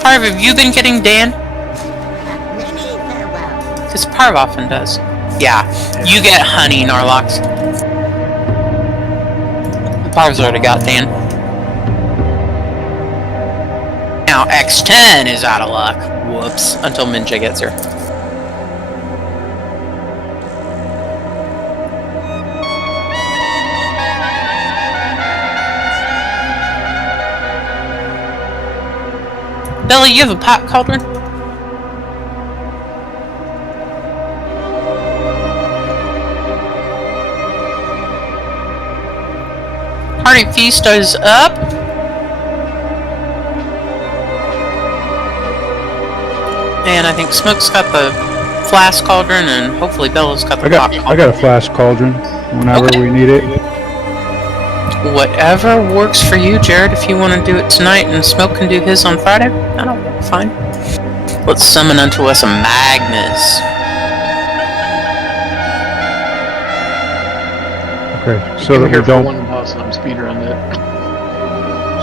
Parv, have you been getting Dan? Many farewells. Because Parv often does. Yeah, you get honey, Narlox. Parv's already got Dan. Now X10 is out of luck. Whoops. Until Minja gets here. Billy, you have a pot cauldron? Hearty Feast is up. And I think Smoke's got the flask cauldron, and hopefully Bella's got the pot cauldron. I got a flask cauldron whenever we need it. Whatever works for you, Jared. If you want to do it tonight and Smoke can do his on Friday, I don't know. Fine. Let's summon unto us a Magnus. Okay, so that we don't. One boss and I'm speedrunning it.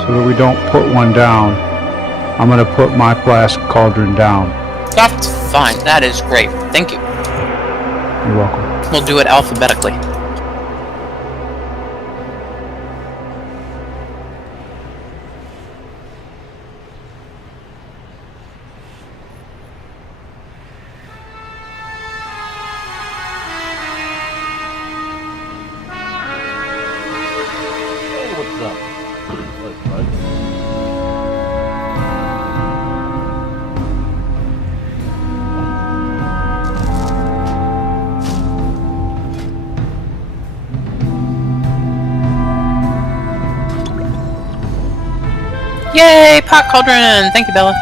So that we don't put one down, I'm gonna put my flask cauldron down. That's fine. That is great. Thank you. You're welcome. We'll do it alphabetically. What's up? What's bud? Yay! Pot cauldron! Thank you, Bella.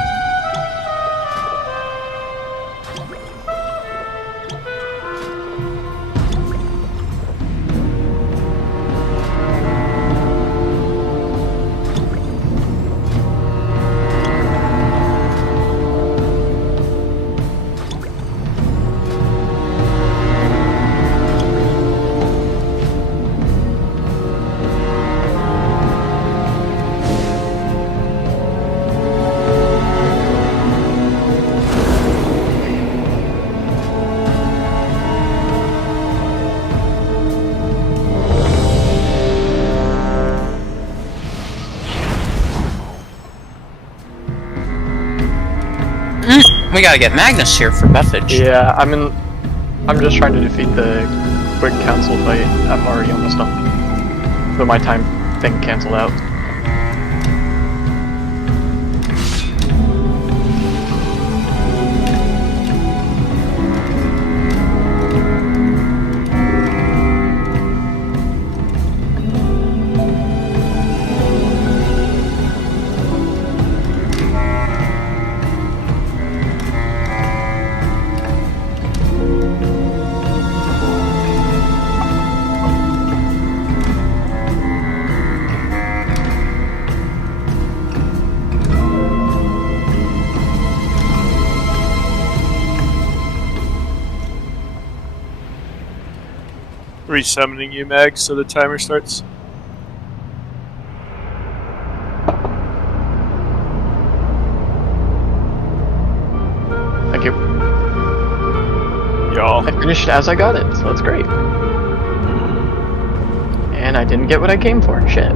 We gotta get Magnus here for Bethage. Yeah, I'm just trying to defeat the quick council fight. I'm already almost done. But my time thing canceled out. Resummoning you, Mag, so the timer starts. Thank you. Y'all. I finished as I got it, so that's great. And I didn't get what I came for. Shit.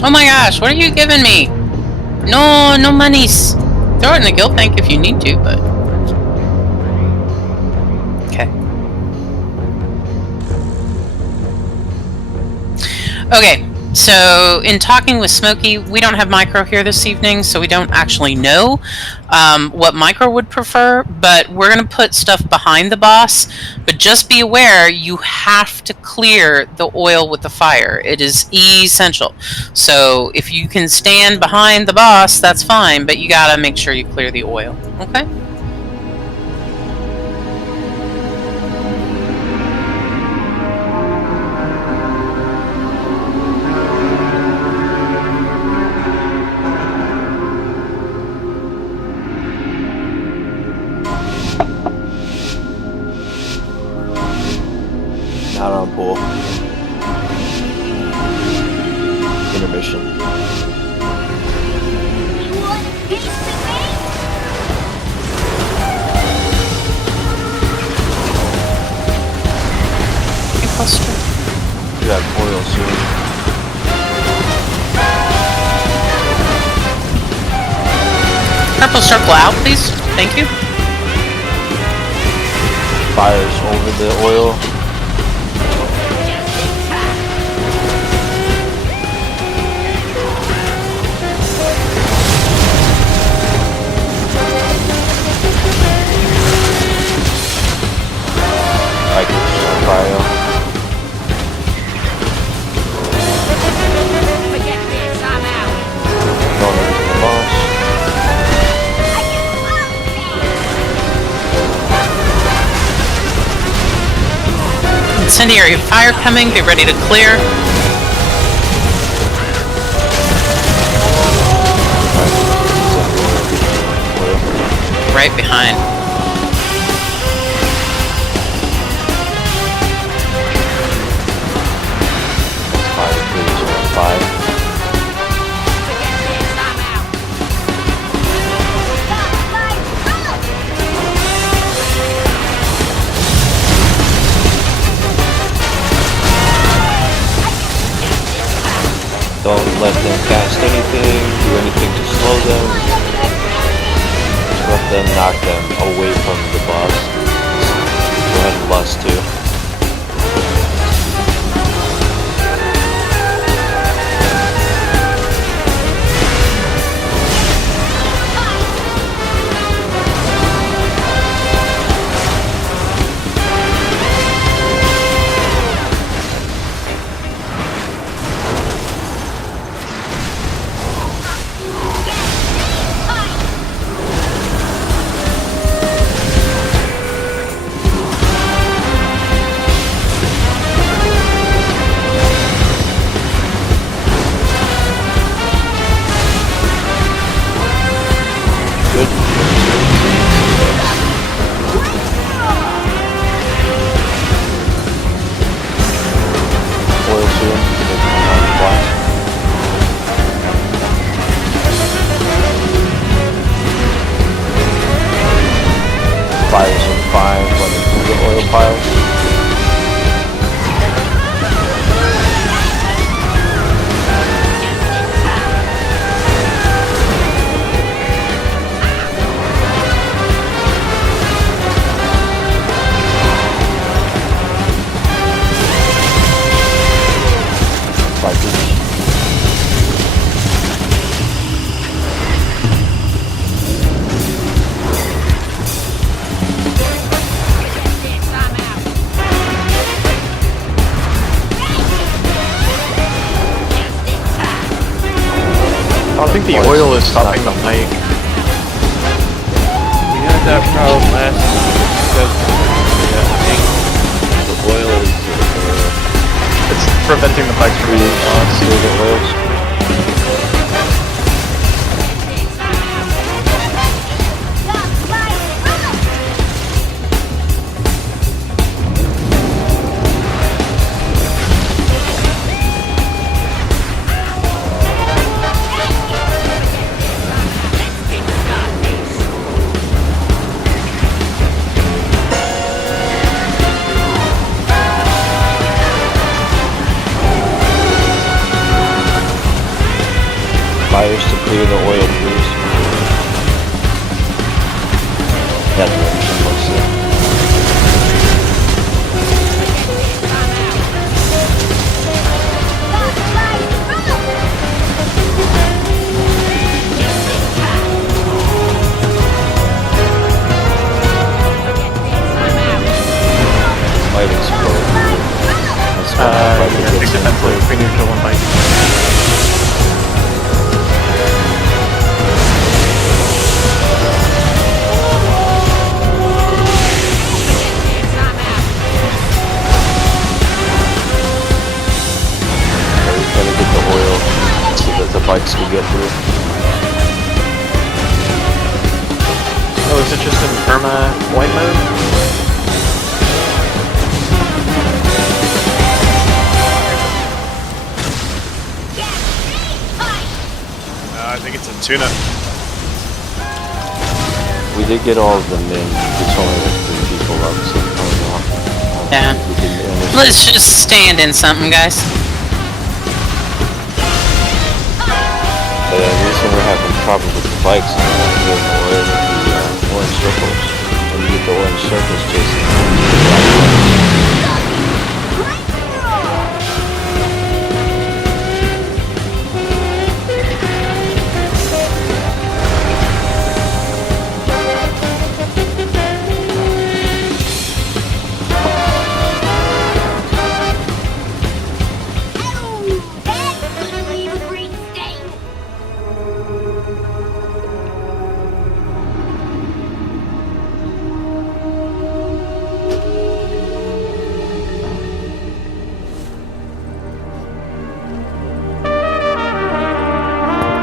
Oh my gosh, what are you giving me? No, no monies. Throw it in the guild bank if you need to, but... Okay. Okay, so in talking with Smokey, we don't have Micro here this evening, so we don't actually know what Micro would prefer, but we're going to put stuff behind the boss. But just be aware, you have to clear the oil with the fire. It is essential. So if you can stand behind the boss, that's fine, but you got to make sure you clear the oil. Okay? Not on pool. Intermission. You want a piece of me? Hey, Buster. You got oil soon. Purple circle out, please. Thank you. Fires over the oil. I get some fire. Forget this, I'm out. Going into the boss. Incendiary fire coming. Be ready to clear. Right behind. Fire, please. Fire. Forget this, I'm out. Don't let them cast anything, do anything to slow them. Disrupt them, knock them away from the boss. Go ahead and lust too. Oil soon. Blast. Fires in 5 running through the oil piles. Fighters. I don't think the oil is stopping the mic. We had that problem last time because I think the oil is It's preventing the mics from being on. Steal the oils. Fires to clear the oil, please. That direction, mostly. need to kill one bike. Try to get the oil so that the bikes can get through. Oh, is it just in perma white mode? I think it's a tuna. We did get all of them in. It's only like 3 people up, so probably not. Yeah. We can manage. Let's just stand in something, guys. The reason we're having problems with the bikes is we're getting the oil with the orange circles. When you get the orange circles, Jason, That's gonna leave a green stain.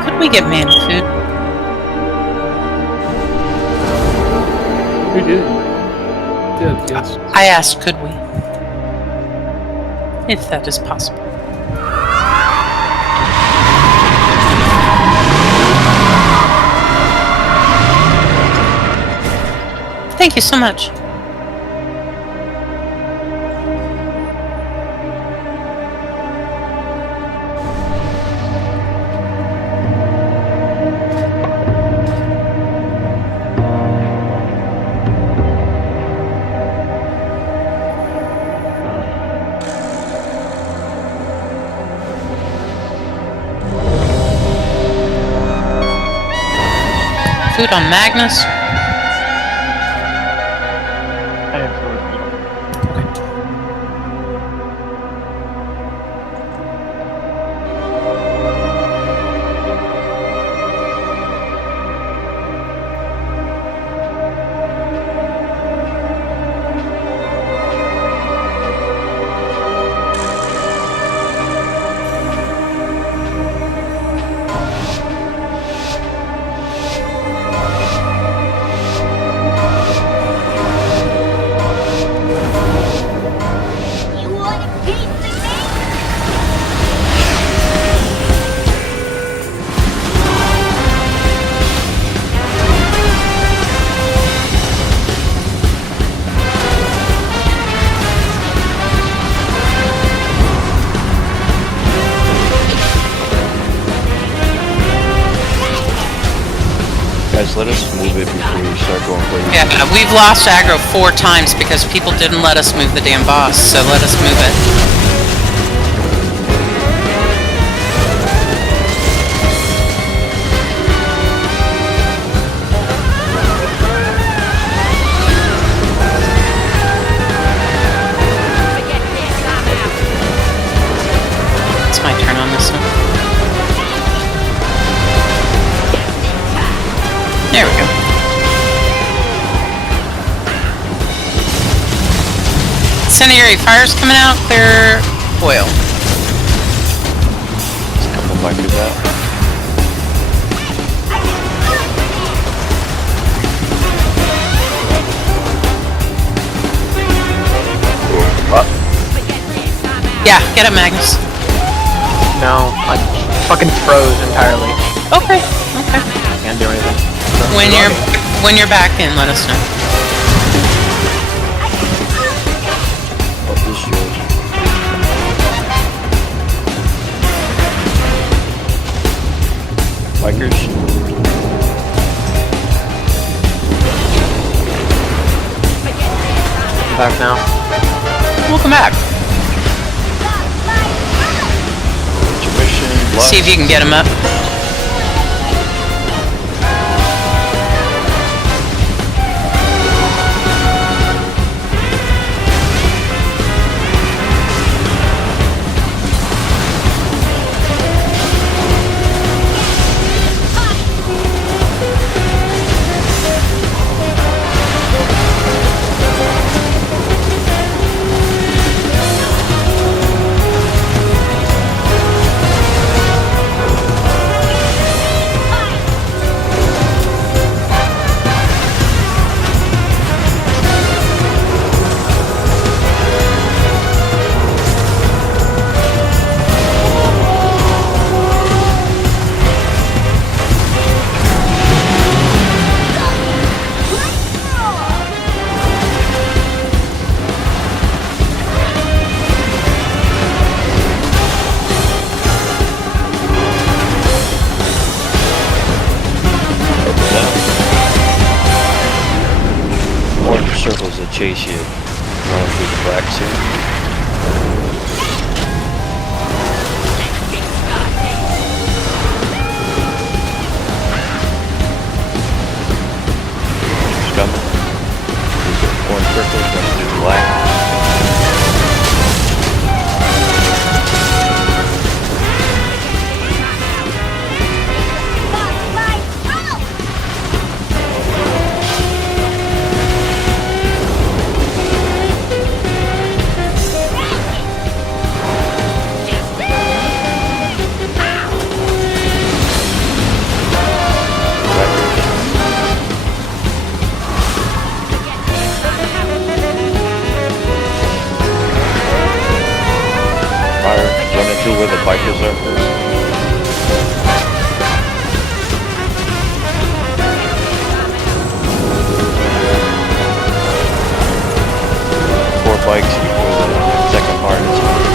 Could we get man food? We did. Did, yes. I asked, could we? If that is possible. Thank you so much. Food on Magnus. I have food. You want a piece of me? guys, let us move it before we start going crazy. Yeah, we've lost aggro 4 times because people didn't let us move the damn boss, so let us move it. Forget this, I'm out. It's my turn on this one. There we go. Incendiary fire's coming out, clear oil. Just a couple bikers out. Forget this, I'm out. Yeah, get up, Magnus. No, I fucking froze entirely. Okay, okay. Can't do anything. When you're back in, let us know. Oh, this is yours. Bikers. I'm back now. Welcome back. Intermission. See if you can get him up. chase you running through the black soon. He's coming. Orange circles running through the black. Running through where the bikers are. Four bikes before the second part is over.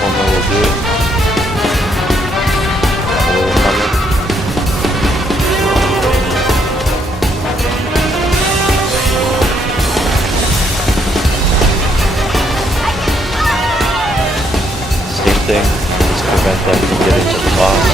One more will do it. We're coming. Thing is prevent them from getting to the boss.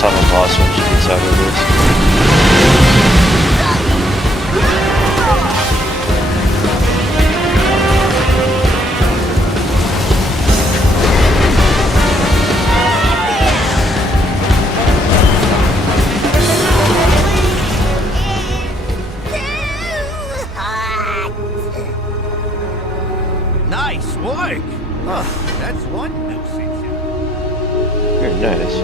Tunnel boss when she gets out of this. Nice work! Oh, that's one new section. Very nice.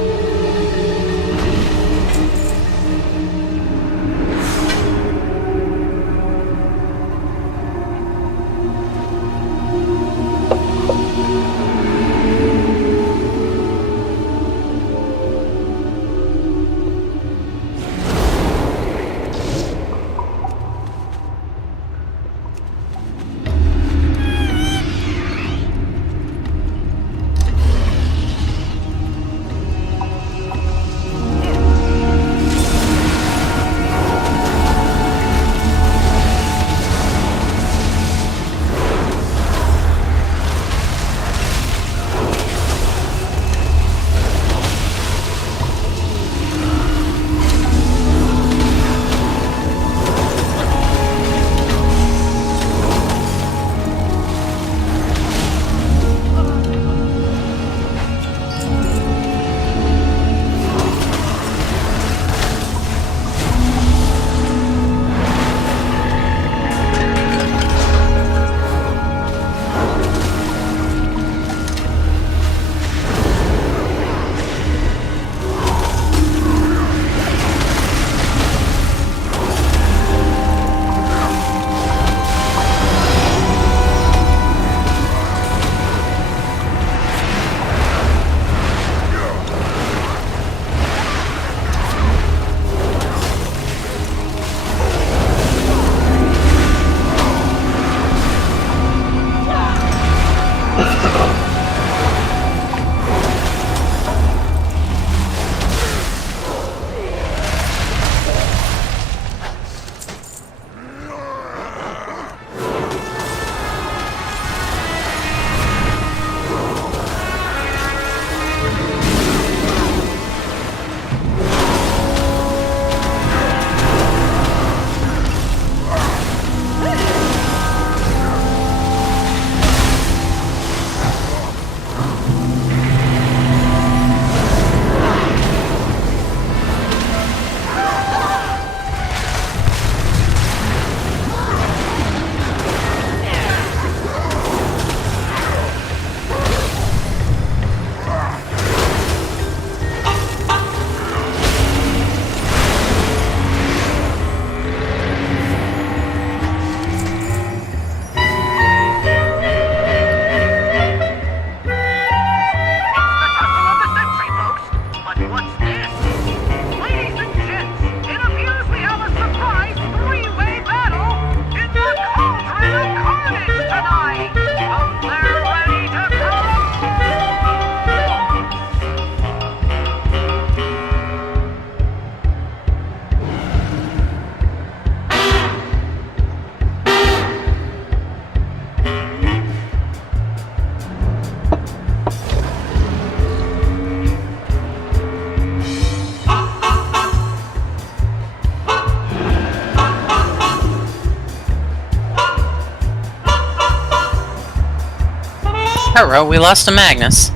Uh-oh, we lost a Magnus.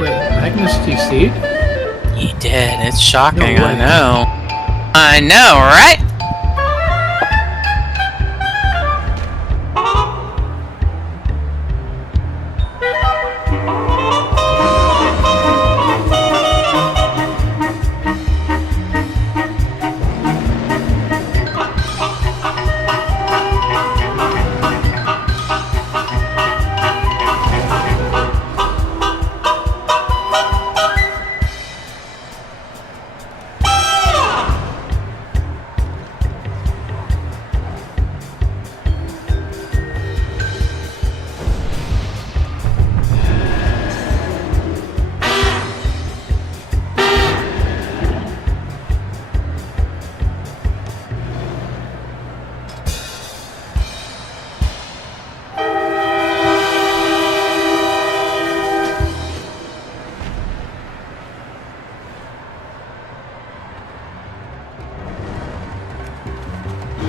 Wait, Magnus DC'd? He did. It's shocking, No I way. know. I know, right?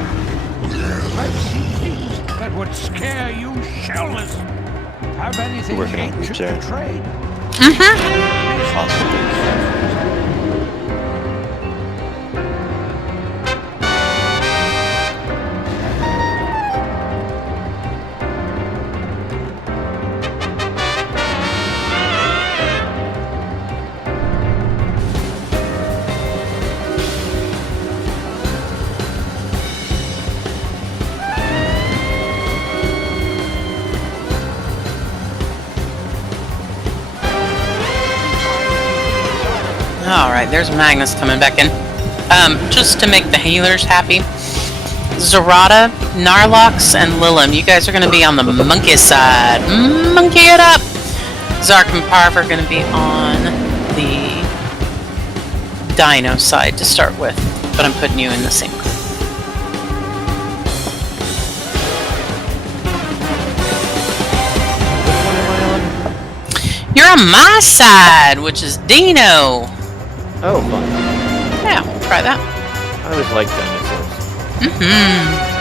I've seen things that would scare you shellless. Have anything Working on ancient there. to trade? Alright, there's Magnus coming back in. Just to make the healers happy, Zerata, Narlox, and Lilim, you guys are going to be on the monkey side. Monkey it up! Zark and Parv are going to be on the Dino side to start with, but I'm putting you in the same group. You're on my side, which is Dino. Oh, fun. Yeah, we'll try that. I always like dinosaurs. Mm-hmm.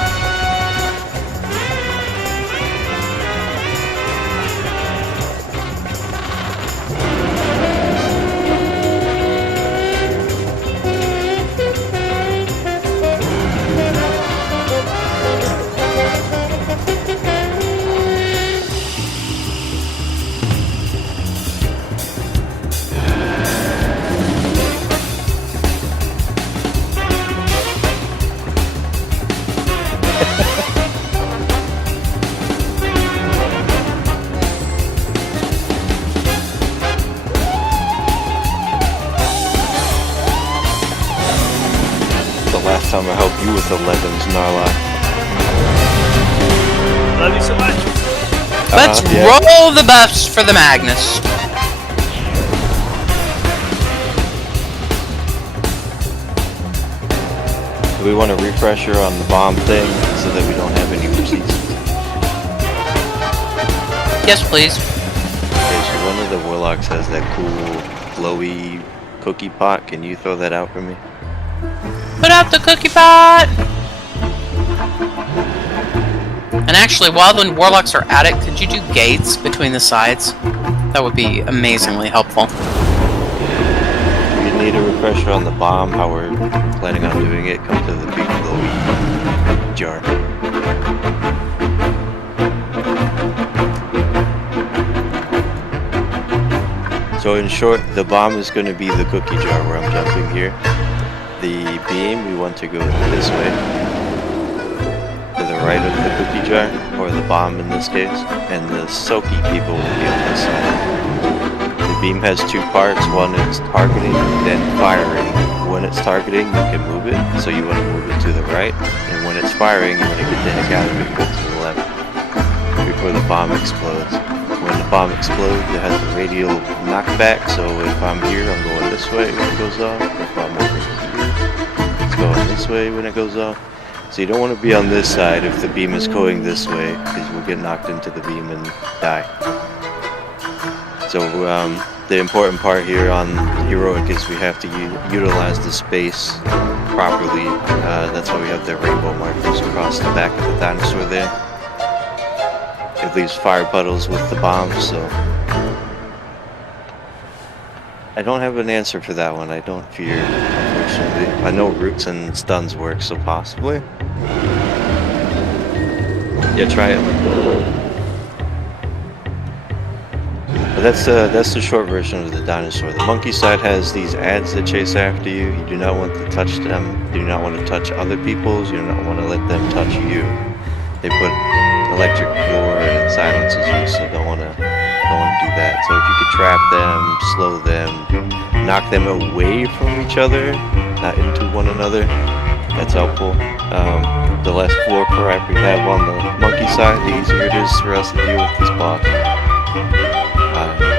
Last time I helped you with 11s, Narlock. Love you so much. Let's Yeah. roll the buffs for the Magnus. Do we want a refresher on the bomb thing so that we don't have any receipts? Yes, please. Okay, so one of the warlocks has that cool glowy cookie pot. Can you throw that out for me? Put out the cookie pot! And actually, while the warlocks are at it, could you do gates between the sides? That would be amazingly helpful. If you need a refresher on the bomb, how we're planning on doing it, come to the big glowy jar. So in short, the bomb is going to be the cookie jar where I'm jumping here. The beam, we want to go this way, to the right of the cookie jar, or the bomb in this case, and the soaky people will be on this side. The beam has two parts, one is targeting, then firing. When it's targeting, you can move it, so you want to move it to the right, and when it's firing, you want to get the heck out of it, go to the left, before the bomb explodes. When the bomb explodes, it has a radial knockback, so if I'm here, I'm going this way when it goes off. If I'm over here, it's going this way when it goes off. So you don't want to be on this side if the beam is going this way, because we'll get knocked into the beam and die. So the important part here on Heroic is we have to utilize the space properly. That's why we have the rainbow markers across the back of the dinosaur there. It leaves fire puddles with the bombs, so... I don't have an answer for that one, I don't fear, unfortunately. I know roots and stuns work, so possibly. Yeah, try it. But that's the short version of the dinosaur. The monkey side has these ads that chase after you. You do not want to touch them. You do not want to touch other people's. You do not want to let them touch you. They put electric lure and it silences you, so don't want to do that. So if you could trap them, slow them, knock them away from each other, not into one another, that's helpful. The less floor prep we have on the monkey side, the easier it is for us to deal with this boss.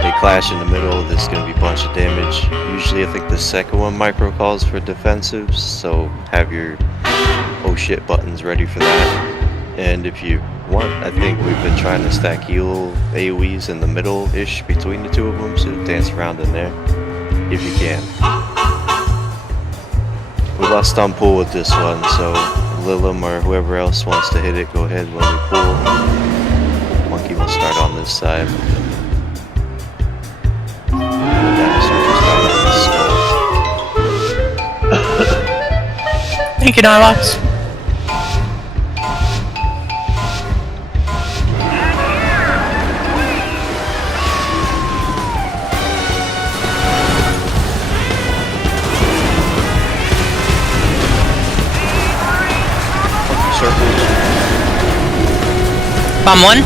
They clash in the middle, there's going to be a bunch of damage. Usually I think the second one micro calls for defensives, so have your oh shit buttons ready for that. And if you want, I think we've been trying to stack heal AoEs in the middle-ish between the two of them, so dance around in there, if you can. We lost on pull with this one, so Lilim or whoever else wants to hit it, go ahead when we pull. Monkey will start on this side. The dinosaur will start on this skull. Thank you, Nylox. Circles. Bomb 1.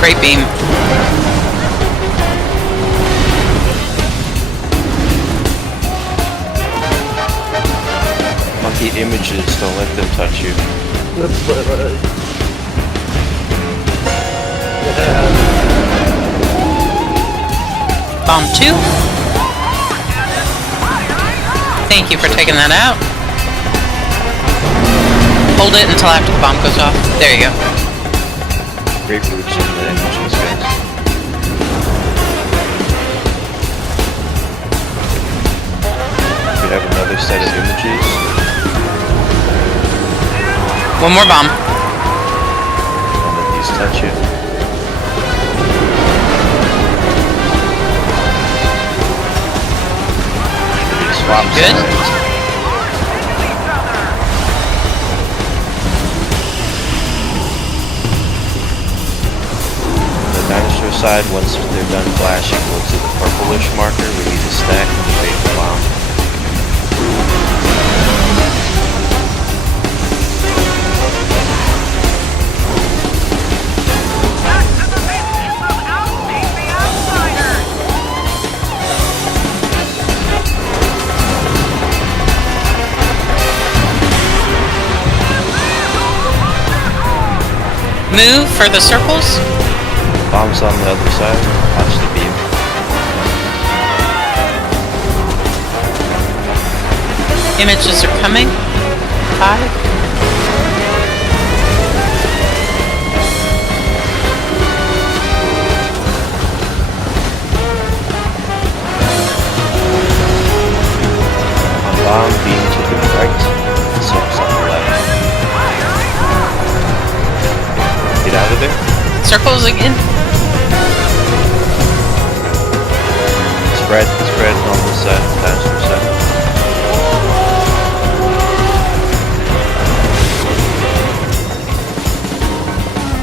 Great beam. Monkey images, don't let them touch you. Bomb 2. Thank you for taking that out. Hold it until after the bomb goes off. There you go. Great roots in the images, guys. We have another set of images. One more bomb. Don't let these touch you. Swap Good. sides. The dinosaur side, once they're done flashing, go to the purplish marker. We need to stack and fade the bomb. Move for the circles. Bomb's on the other side. Watch the beam. Images are coming. 5. Bomb beam to the right. Circles on the left. Get out of there. Circles again. Spread on the side, dinosaur side.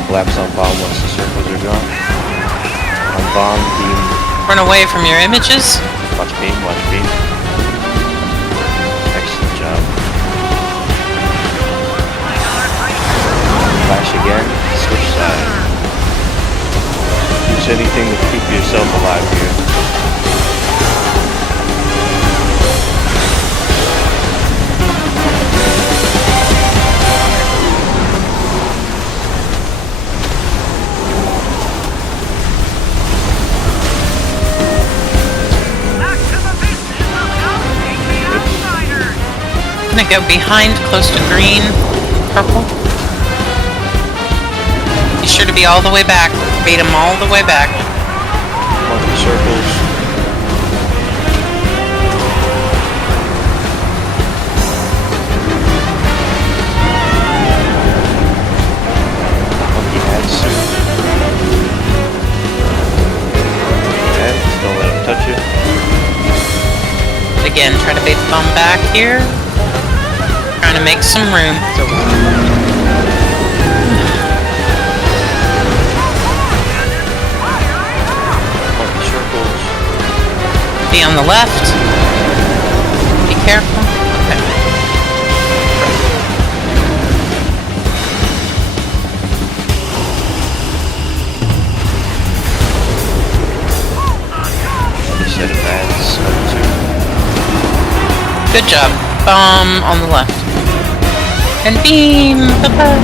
Collapse on bomb once the circles are gone. On bomb, beam. Run away from your images. Watch beam, watch beam. Excellent job. Flash again, switch side. Use anything to keep yourself alive here. I'm gonna go behind, close to green, purple. You sure to be all the way back. Beat them all the way back. Monkey circles. Monkey heads. Heads, don't let him touch you. Again, try to bait the bomb back here. Trying to make some room. Monkey circles. Be on the left. Be careful. Okay. Other set of ads. Good job. Bomb on the left. And beam! Bye-bye!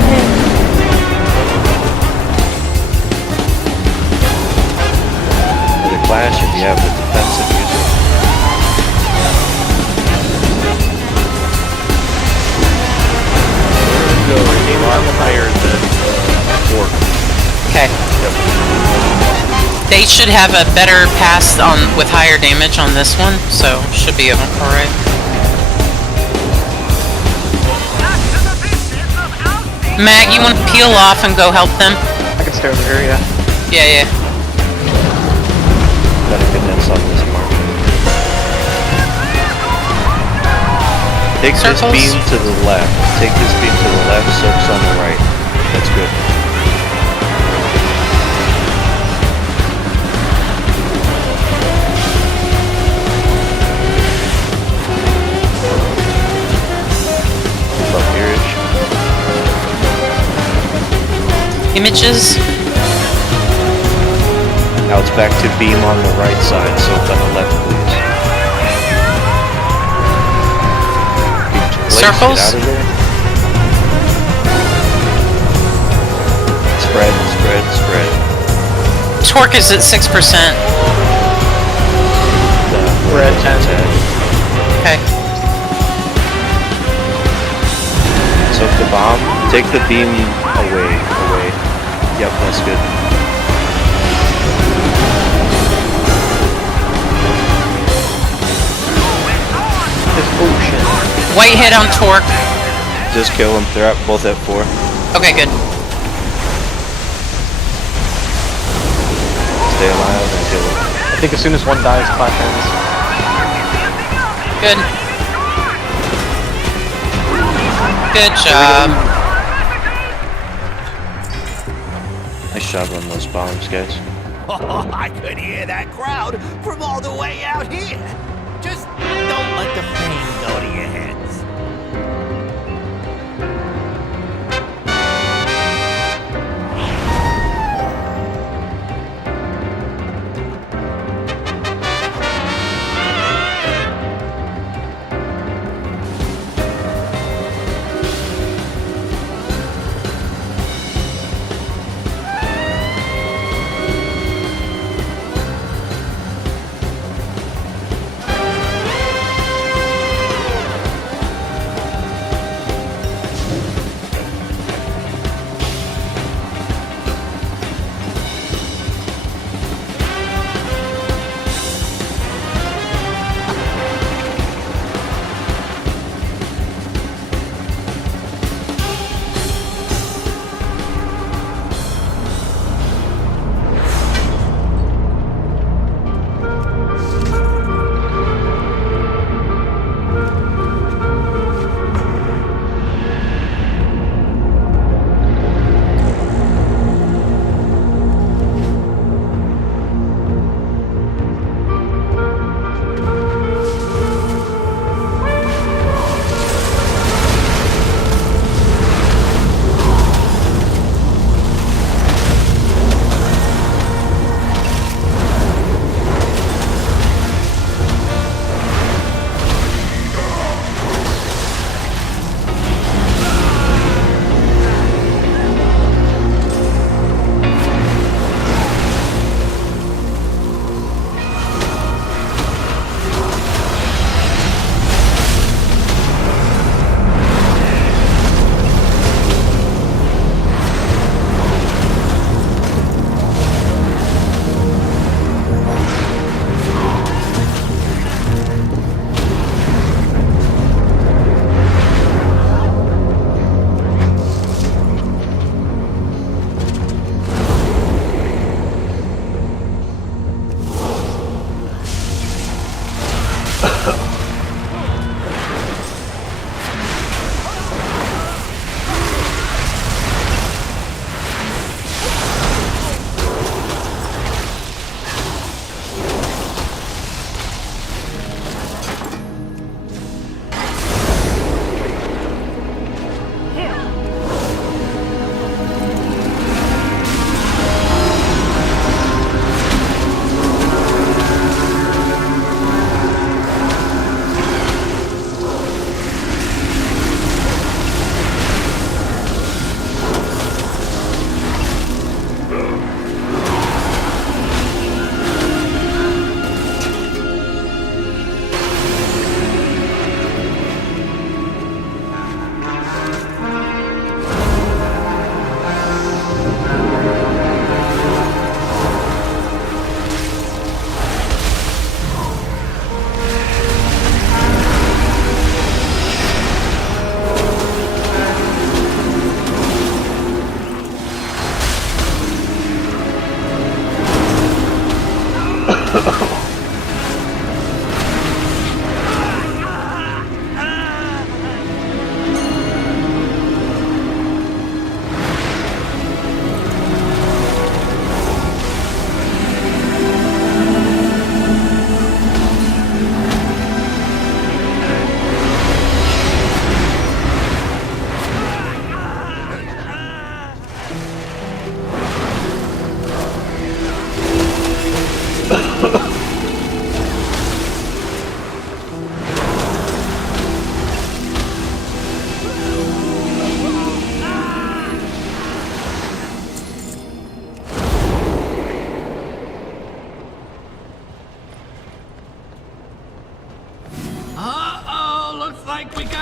Another flash if you have the defensive music. Go aim on higher than 4. Okay. They should have a better pass on with higher damage on this one, so should be alright. Mag, you want to peel off and go help them? I can stay over here, yeah. Yeah, yeah. Got a good nets on this mark. Take Circles. this beam to the left. Take this beam to the left, soaks on the right. That's good. Up here-ish. Images. Now it's back to beam on the right side, soak on the left, please. Beam to place, Circles. Get out of there. Spread, spread, spread. Torque is at 6%. We're at 10. Okay. Soak the bomb. Take the beam away. Yep, that's good. Oh shit. White hit on torque. Just kill them. They're both at 4. Okay, good. Stay alive and kill them. I think as soon as one dies, clap ends. Good. Good job. Nice job on those bombs, guys. Oh, I could hear that crowd from all the way out here. Just don't let the fame go to your heads.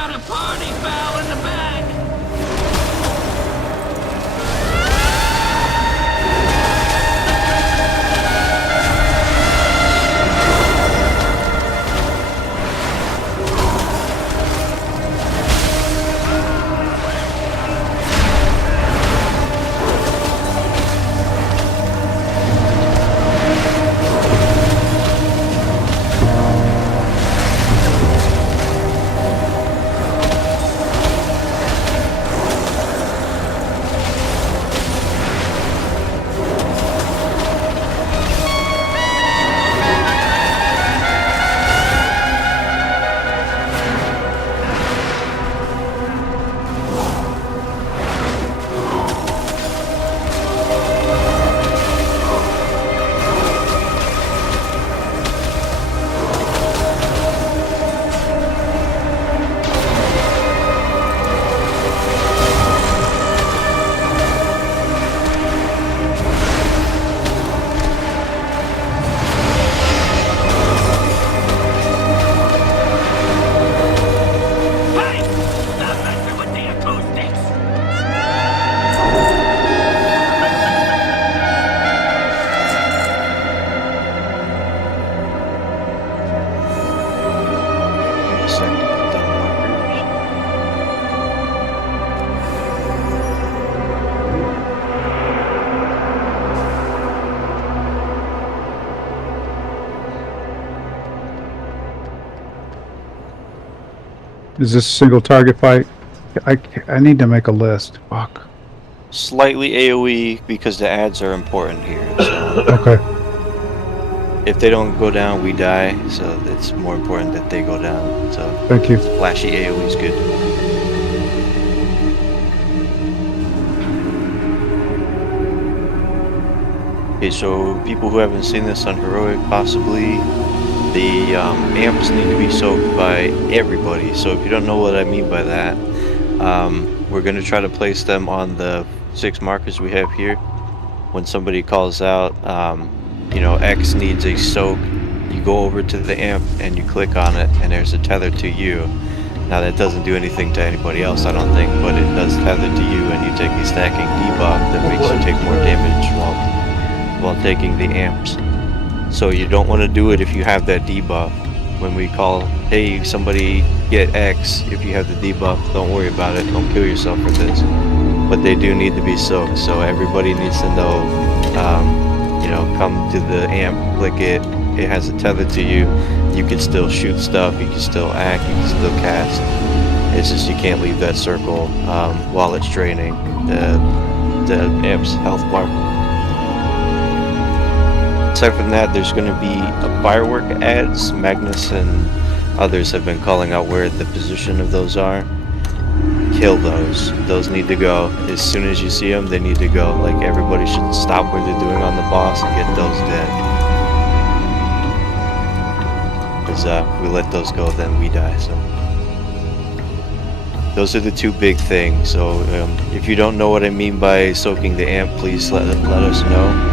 got a party foul in the back! Is this a single target fight? I need to make a list. Fuck. Slightly AoE because the ads are important here. So Okay. if they don't go down, we die. So it's more important that they go down. So Thank you. flashy AoE is good. Okay, so people who haven't seen this on Heroic, possibly, the amps need to be soaked by everybody. So if you don't know what I mean by that, we're going to try to place them on the 6 markers we have here. When somebody calls out, you know, X needs a soak, you go over to the amp and you click on it, and there's a tether to you. Now that doesn't do anything to anybody else, I don't think, but it does tether to you, and you take a stacking debuff that makes you take more damage while taking the amps. So you don't want to do it if you have that debuff. When we call, hey, somebody get X, if you have the debuff, don't worry about it, don't kill yourself for this. But they do need to be soaked, so everybody needs to know, you know, come to the amp, click it, it has a tether to you, you can still shoot stuff, you can still act, you can still cast. It's just you can't leave that circle while it's draining the amp's health bar. Aside from that, there's going to be a firework ads. Magnus and others have been calling out where the position of those are. Kill those. Those need to go. As soon as you see them, they need to go. Like, everybody should stop what they're doing on the boss and get those dead. Because if we let those go, then we die. So those are the 2 big things. So if you don't know what I mean by soaking the amp, please let us know.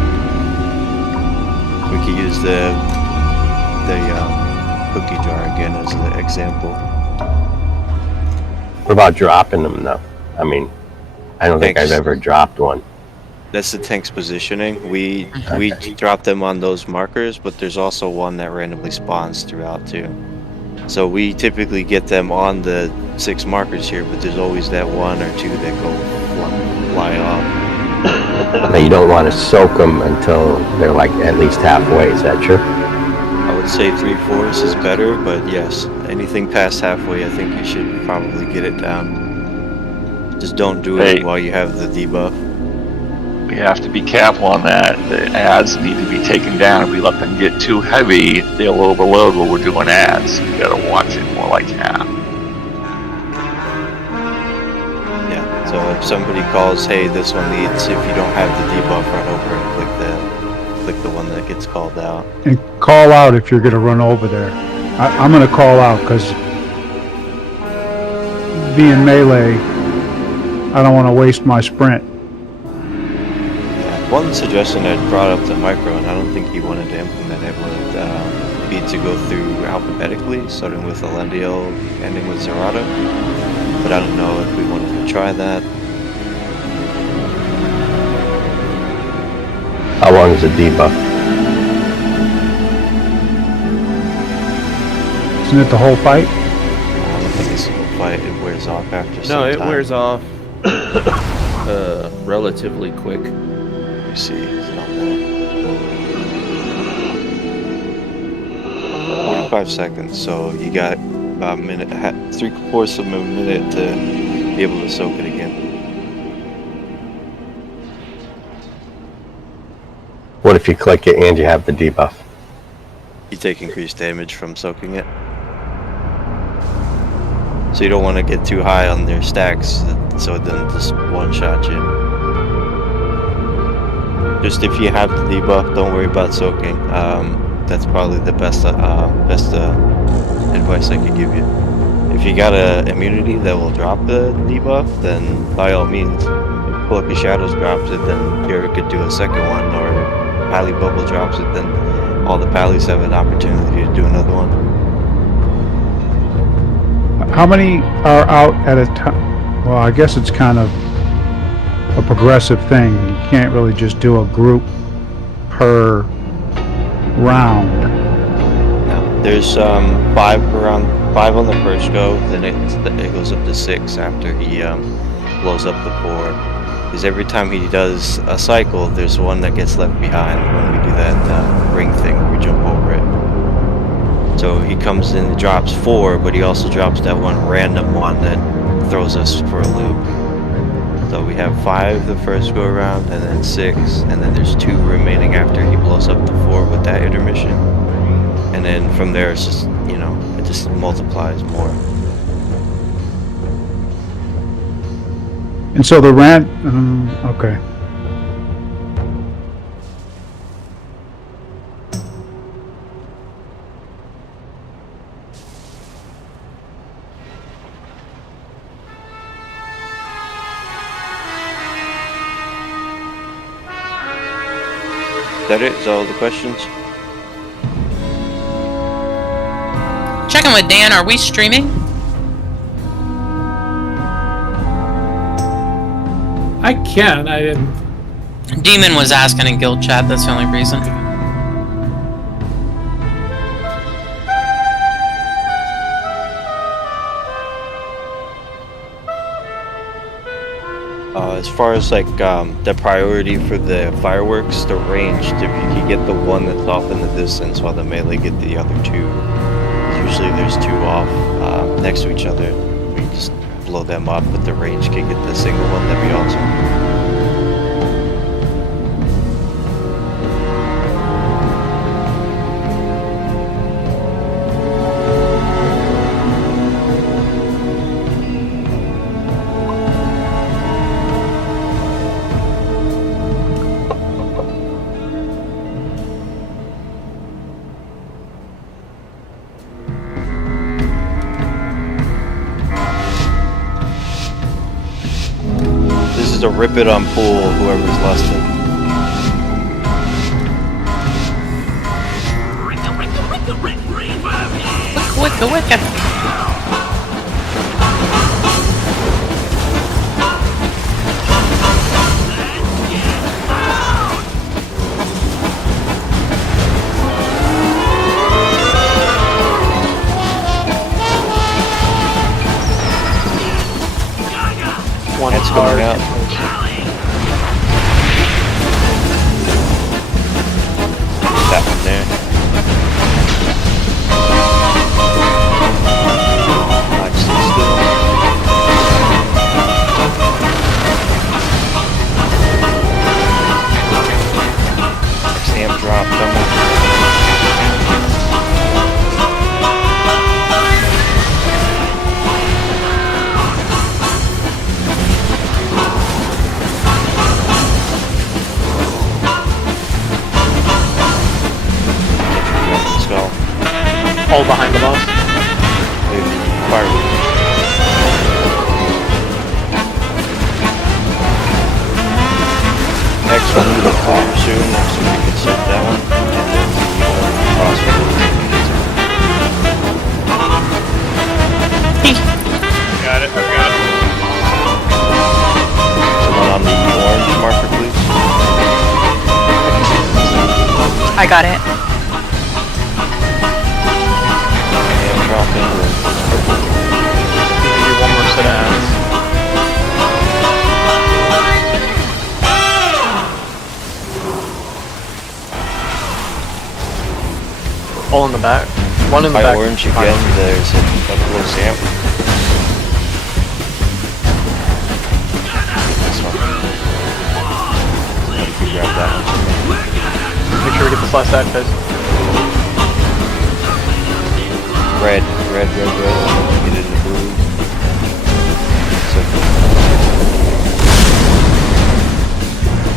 We could use the cookie jar again as an example. What about dropping them though? I mean, I don't think I've ever dropped one. That's the tank's positioning. We drop them on those markers, but there's also one that randomly spawns throughout too. So we typically get them on the 6 markers here, but there's always that 1 or 2 that go fly off. But you don't want to soak them until they're like at least halfway, is that true? I would say 3/4 is better, but yes, anything past halfway, I think you should probably get it down. Just don't do it while you have the debuff. We have to be careful on that. The ads need to be taken down. If we let them get too heavy, they'll overload when we're doing ads. You gotta watch it more like that. So if somebody calls, hey, this one needs, if you don't have the debuff, run over and click the one that gets called out. And call out if you're going to run over there. I'm going to call out because being melee, I don't want to waste my sprint. One suggestion I brought up to Micro, and I don't think he wanted to implement it, would be to go through alphabetically, starting with Alendio, ending with Zerata. But I don't know if we wanted to try that. How long is the debuff? Isn't it the whole fight? I don't think it's a whole fight. It wears off after some No, it time. wears off relatively quick. Let me see. It's not bad. 45 seconds. So you got about a minute, 3/4 of a minute to be able to soak it again. What if you click it and you have the debuff? You take increased damage from soaking it. So you don't want to get too high on their stacks so it doesn't just one-shot you. Just if you have the debuff, don't worry about soaking. That's probably the best advice I could give you. If you got a immunity that will drop the debuff, then by all means, if Pull Up Your Shadows drops it, then Jared could do a second one, or Pally Bubble drops it, then all the Pallies have an opportunity to do another one. How many are out at a time? Well, I guess it's kind of a progressive thing. You can't really just do a group per round. No, there's 5 on the first go, then it goes up to 6 after he blows up the 4. Because every time he does a cycle, there's one that gets left behind when we do that ring thing where we jump over it. So he comes in and drops 4, but he also drops that one random one that throws us for a loop. So we have 5 the first go around, and then 6, and then there's 2 remaining after he blows up the 4 with that intermission. And then from there it's just, you know, it just multiplies more. And so the okay. Is that it? Is that all the questions? Checking with Dan, are we streaming? I can. I didn't. Demon was asking in guild chat, that's the only reason. As far as like the priority for the fireworks, the ranged, if you can get the one that's off in the distance while the melee get the other 2. Usually there's 2 off next to each other. We just blow them up, but the range can get the single one, that'd be awesome. To rip it on pool, whoever's less than. Wicca. One's coming hard. out. That one there. Nice, still. Sam drop coming. All behind the boss. Fire. Next one, we'll clear soon, so we can set that one. And then the crossbow. got it. And drop into it. Give you one more set of ads. All in the back. One in the By back. orange again, there's a couple of Sam. This one. If you grab that one. Make sure we get this last ad, guys. Red. Get it in the blue. So,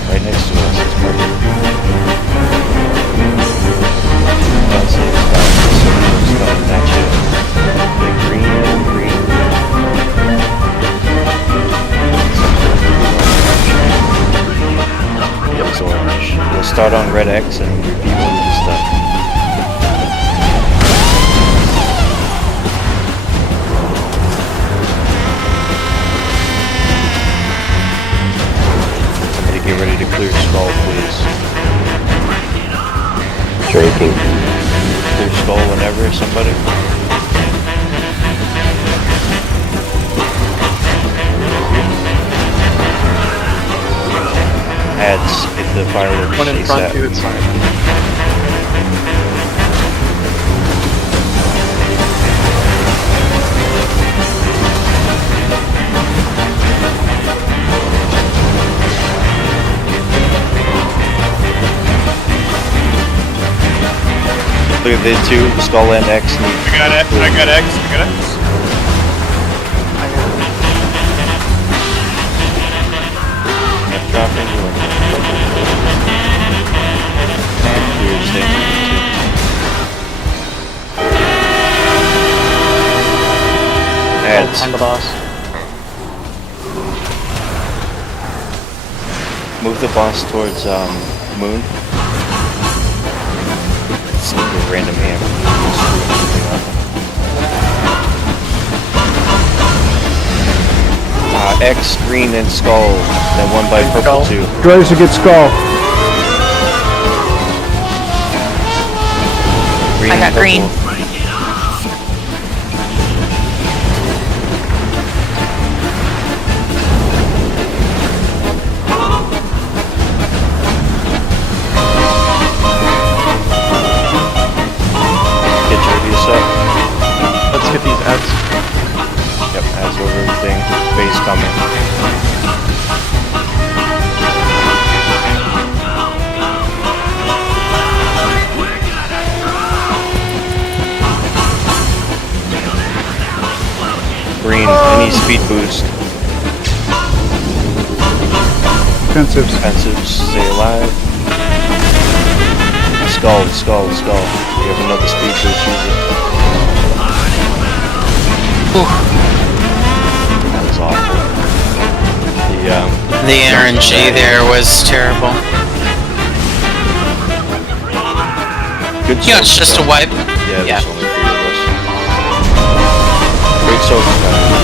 right next to us, it's perfect. That's it. Match it. The green. Yep, it's orange. We'll start on red X and repeat what we just done. Somebody get ready to clear skull, please. Drinking. Clear skull whenever, somebody. Ads, hit the fireworks. One in front, ASAP. two inside. Look at the two, skull and X. I got X. Drop into it. And clear station. Ads. On the boss. Move the boss towards moon. It's like a random hammer. X, green, and skull. Then one by purple too. Tries to get skull. Green I and got purple. green. Get your reviews up. Let's get these ads. Yep, as over everything. Base coming. Green, any speed boost. Defensives, stay alive. Skull. You have another speed boost, use it. That was awful. The RNG there was terrible. Good You know, it's just a wipe. Yeah, Yeah. there's only 3 of us. Great soak, thank you.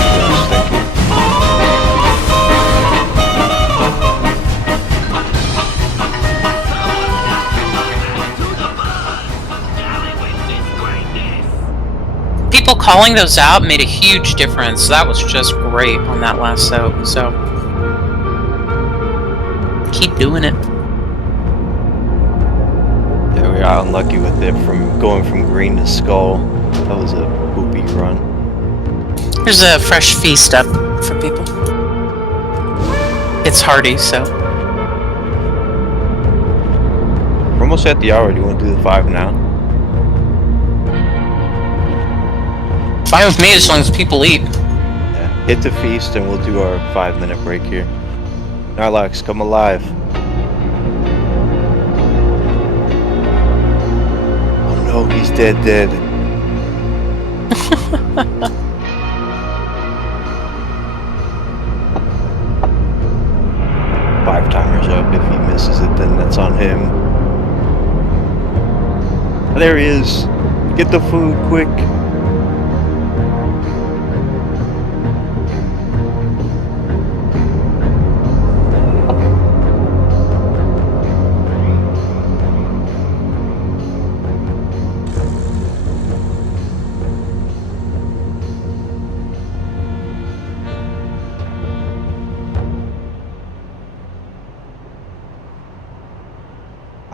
People calling those out made a huge difference. That was just great on that last soap. So keep doing it. Yeah, we got unlucky with it from going from green to skull. That was a poopy run. There's a fresh feast up for people. It's hearty, so We're almost at the hour. Do you want to do the 5 now? fine with me as long as people eat. Yeah. Hit the feast and we'll do our 5-minute break here. Narlax, come alive. Oh no, he's dead. 5 timers up. If he misses it, then that's on him. There he is. Get the food quick.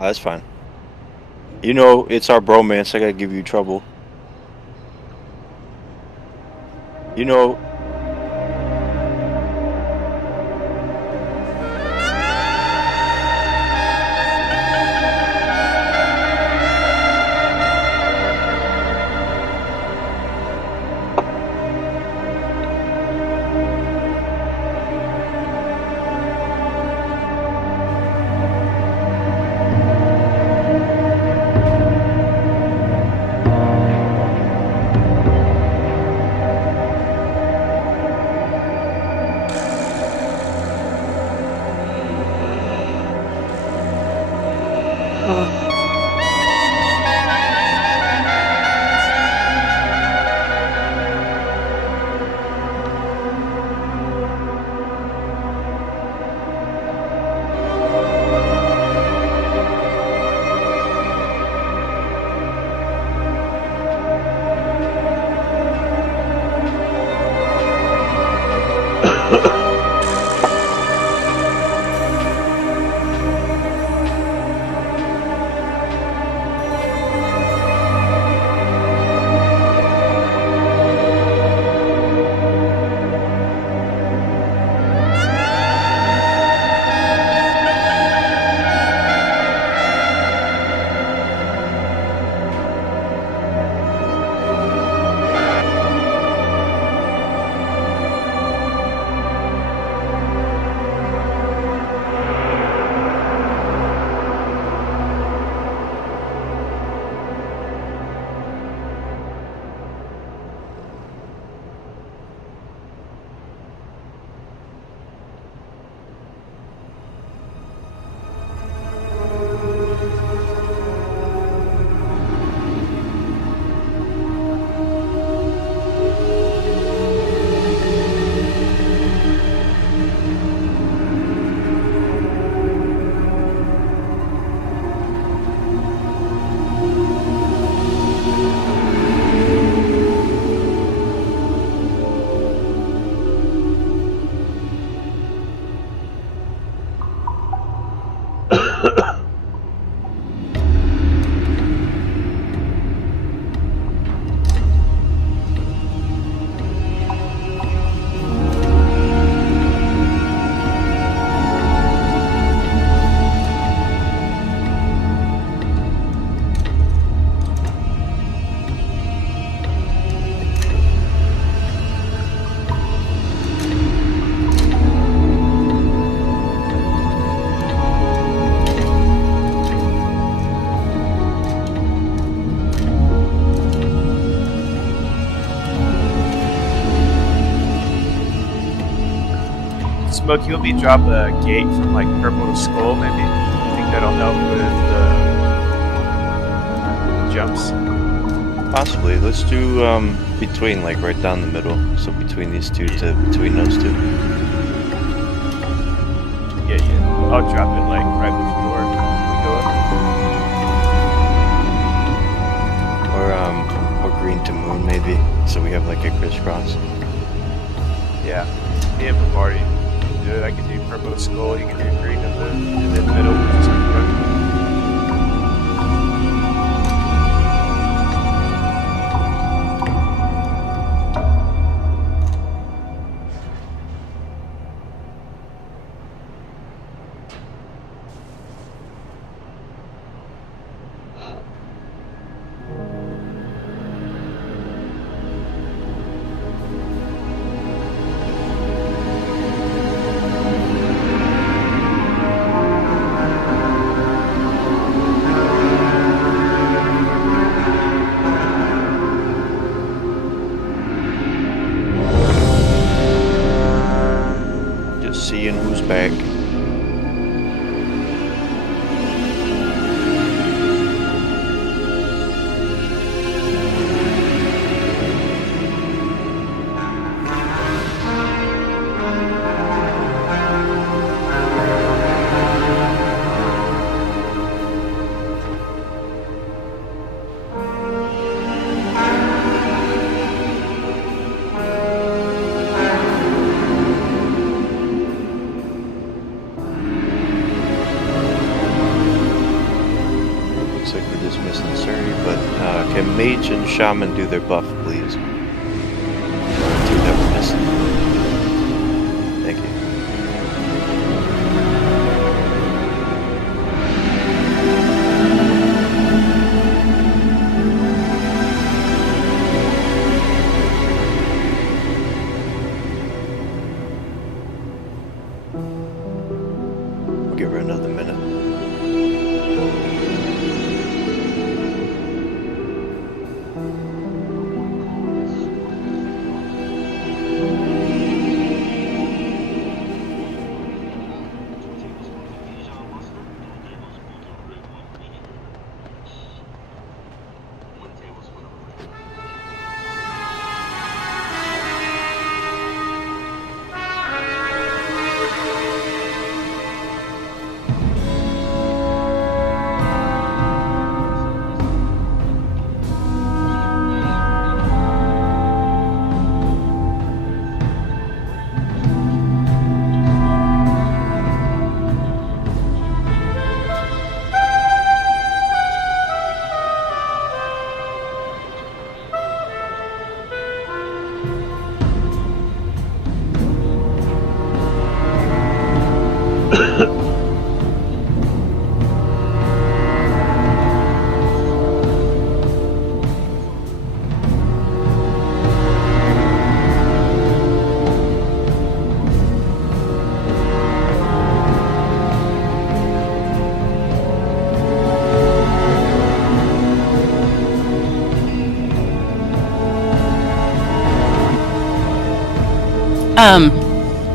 that's fine. You know, it's our bromance. I gotta give you trouble. You know. Smoke, you'll be drop a gate from like purple to skull, maybe. You think that'll help with jumps? Possibly. Let's do between, like right down the middle. So between these two to between those two. Yeah. I'll drop it like right before we go up. Or green to moon maybe. So we have like a crisscross. Yeah. Me and Bavardi. I can do purple to skull, you can do green in the middle, which is correct. archery, but can mage and shaman do their buff, please? Two that were missing. Thank you. We'll give her another minute.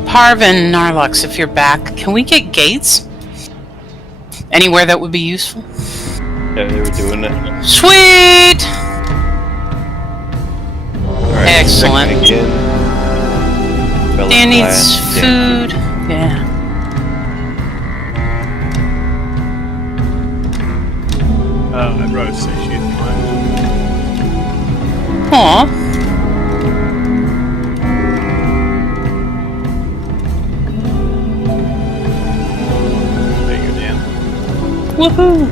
Parv and Narlux, if you're back, can we get gates? Anywhere that would be useful? Yeah, they were doing it. Sweet! Alright, Excellent. second again. Fellow Dan needs class, food. Yeah. I brought a satiate one. Aw. Woohoo!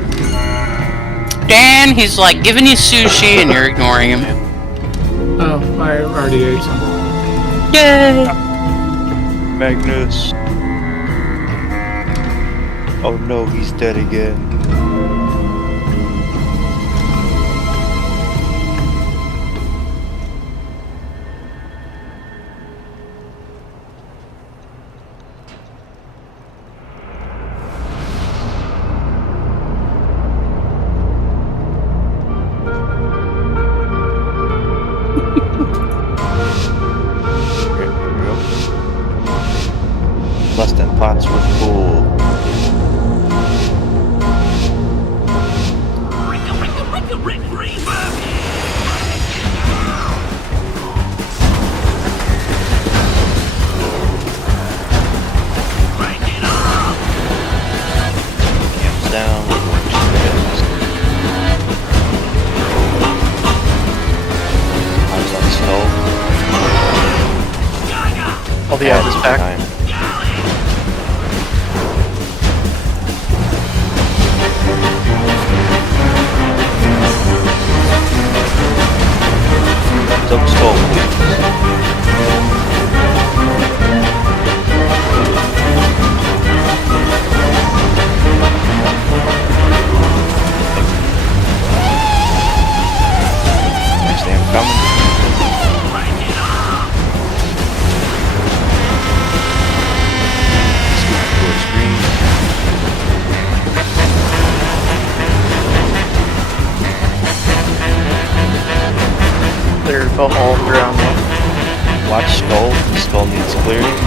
Dan, he's like giving you sushi and you're ignoring him. Oh, I already ate some. Yay! Magnus. Oh no, he's dead again. Less than pots with full. Camps down. Eyes on snow. All the ads is back. Time. Some skull, please. Next thing coming. Scoop towards green. They're about all around now. Watch skull. The skull needs clearing.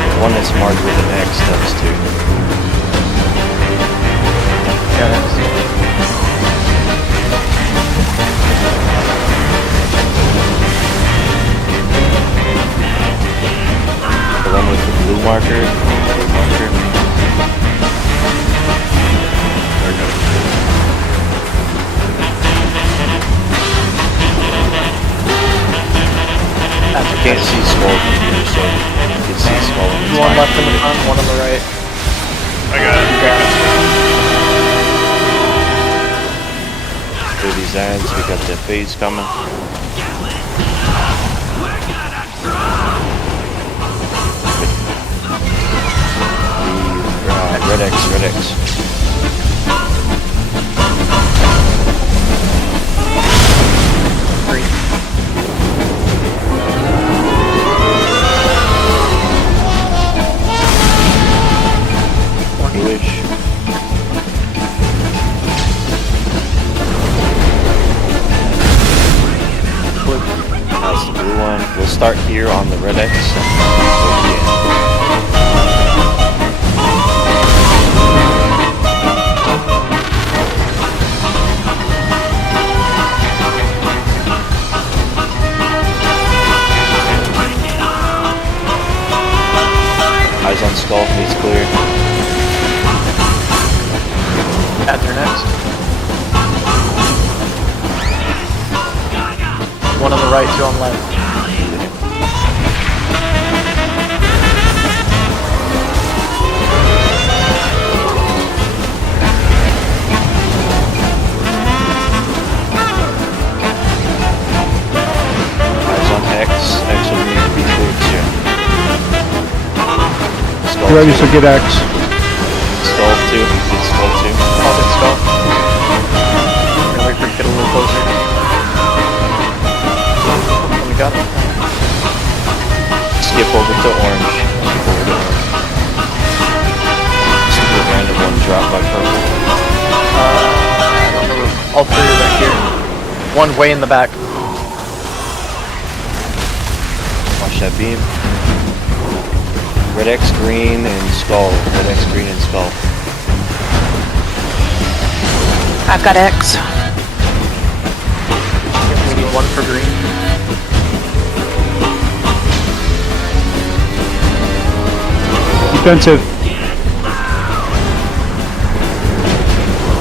The one that's marked with an X does too. Yeah, that's The one with the blue marker. Blue marker. Or no. I can't see skull from here, so you can see skull. One left in the front, one on the right. I got it. Do these ends, we got the phase coming. Red X, Red X. Bluish. That's the blue one. We'll start here on the Red X and go to the end. Eyes on skull, face clear. Ads are next. One on the right, two on the left. Eyes on X. X will need to be clear too. Skull Ready, two. so get X. Skull 2. Get skull 2. I'll get skull. Gonna wait for it to get a little closer. We got it. Skip over to orange. Skip over to orange. Just do a random one drop by purple. All three are back here. One way in the back. Watch that beam. Red X green and skull. Red X green and skull. I've got X. We need one for green. Defensive.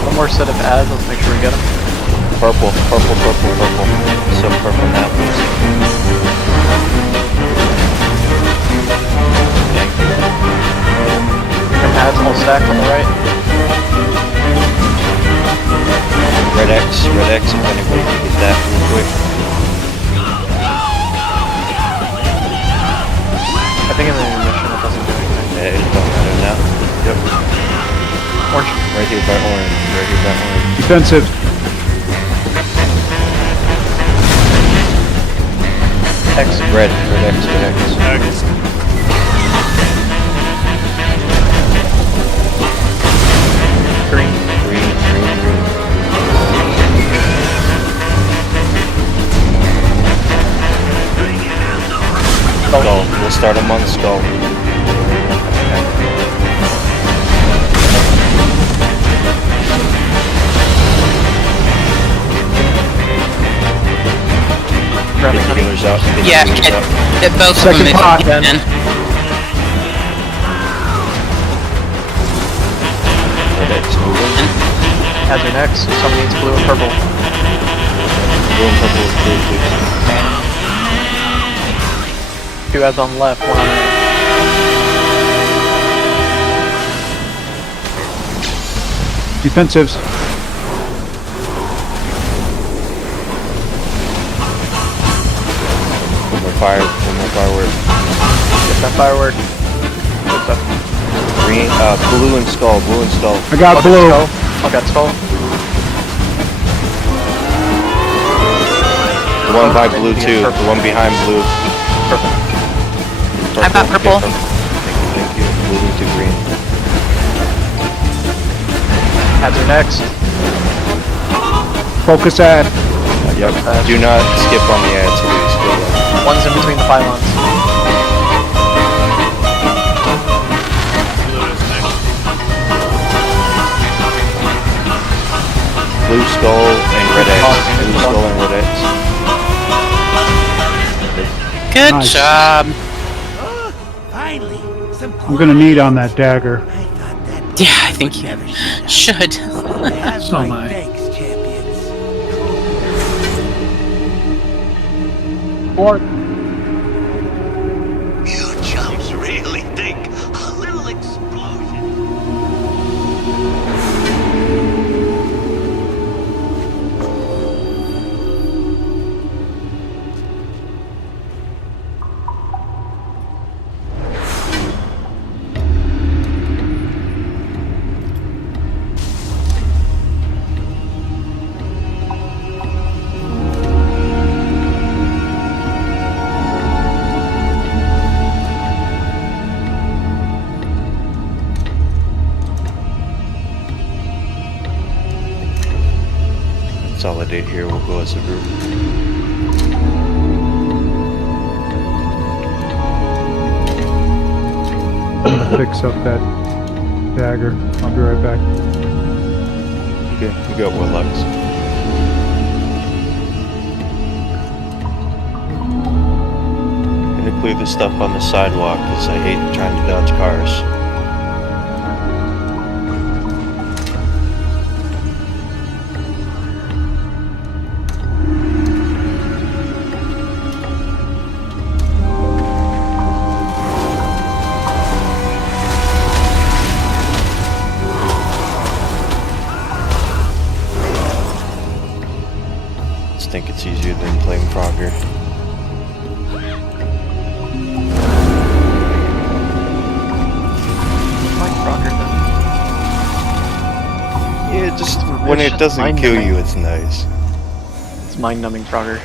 One more set of ads. Let's make sure we get them. Purple, purple, purple, purple. So purple now, please. Thank you. Some ads all stacked on the right. Red X, if anybody can get that real quick. I think in the mission it doesn't do anything. Yeah, it don't matter now. Yep. Orange. Right here by orange. Right here by orange. Defensive. X, red, red X, red X. Green. Green, green, green. Skull. We'll start them on skull. Grabbing Get the honey. healers out. Get the Yeah, healers get, out. get both of Second them if pot, you then. can. Red X moving. Ads are next. Someone needs blue and purple. Blue and purple is blue, please. Two ads on the left, one on the right. Defensives. One more firework. Get that firework. Good stuff. Green, blue and skull, blue and skull. I got blue. I'll get skull. The one by blue too, the one behind blue. Purple. I've got purple. Okay, thank you. Blue to green. Ads are next. Focus ad. Yep. Do not skip on the ads, please. Go on. One's in between the pylons. Blue skull and red X. Blue skull and red X. Good Nice. job. Finally, some I'm gonna need on that dagger. I thought that Yeah, I think you should. has So am my I. thanks, champions. You chumps really think consolidate here. We'll go as a group. Fix up that dagger. I'll be right back. Okay, we got warlocks. Gonna clear the stuff on the sidewalk because I hate trying to dodge cars. I think it's easier than playing Frogger. Like Frogger though. Yeah, just when it doesn't kill you, it's nice. It's mind-numbing Frogger.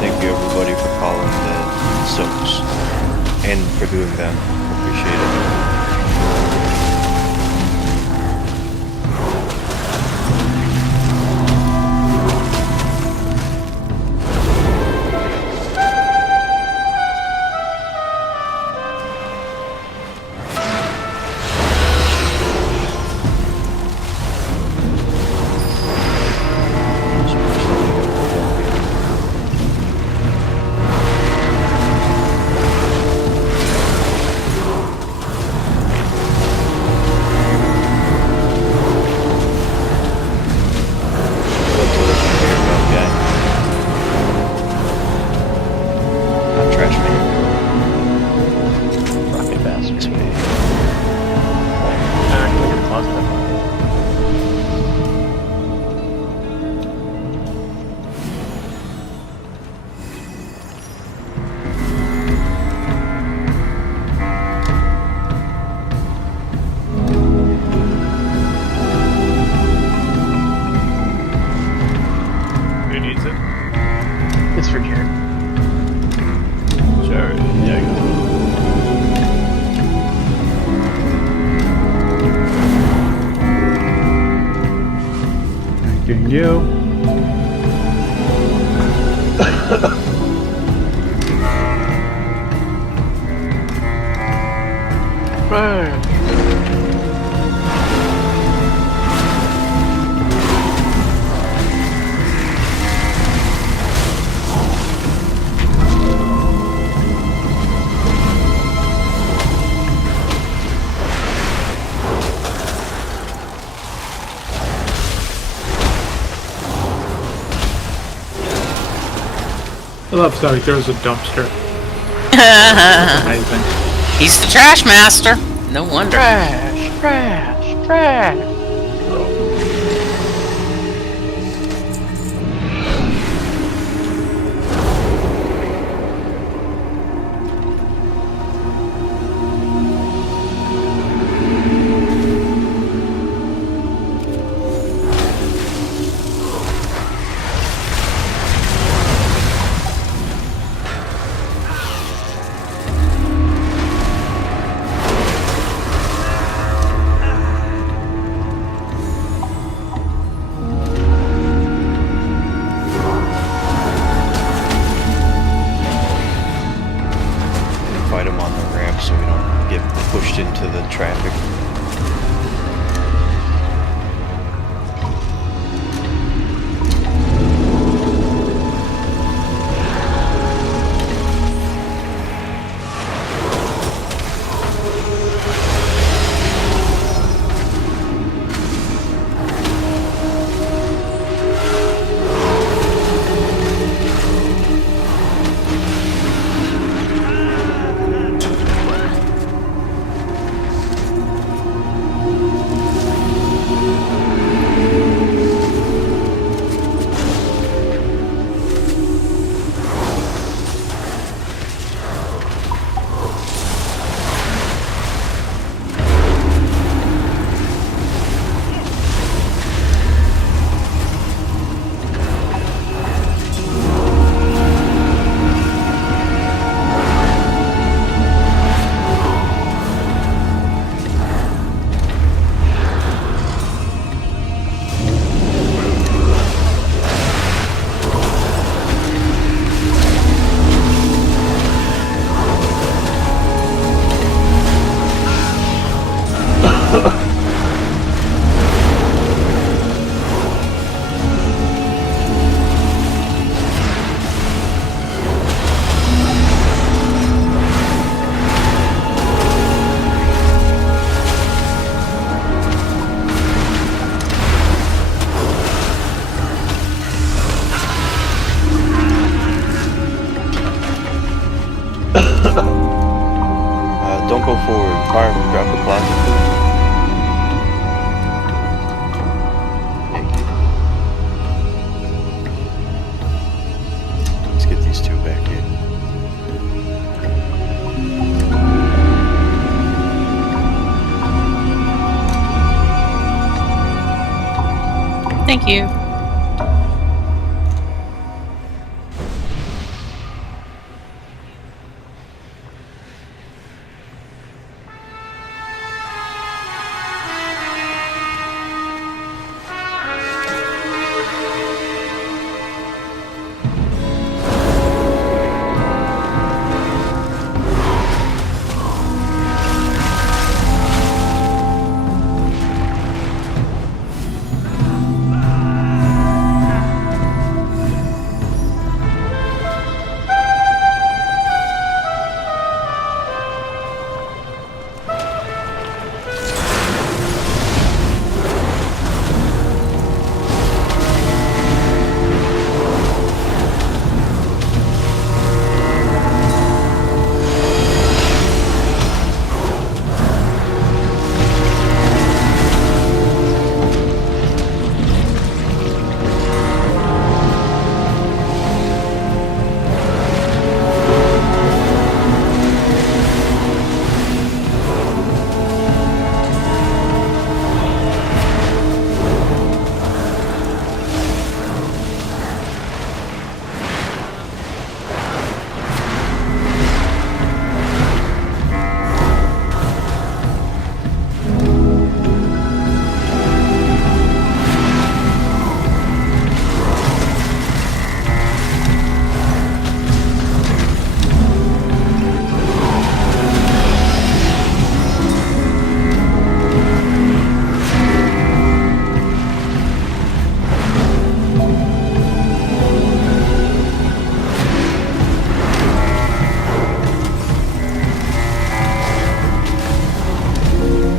Thank you everybody for calling the soaps and for doing them. Appreciate it. Who needs it? It's for Jared. Jared, yeah, I got Thanking you. I love how he throws a dumpster. Amazing. He's the trash master. No wonder. Trash, trash, trash. Thank you.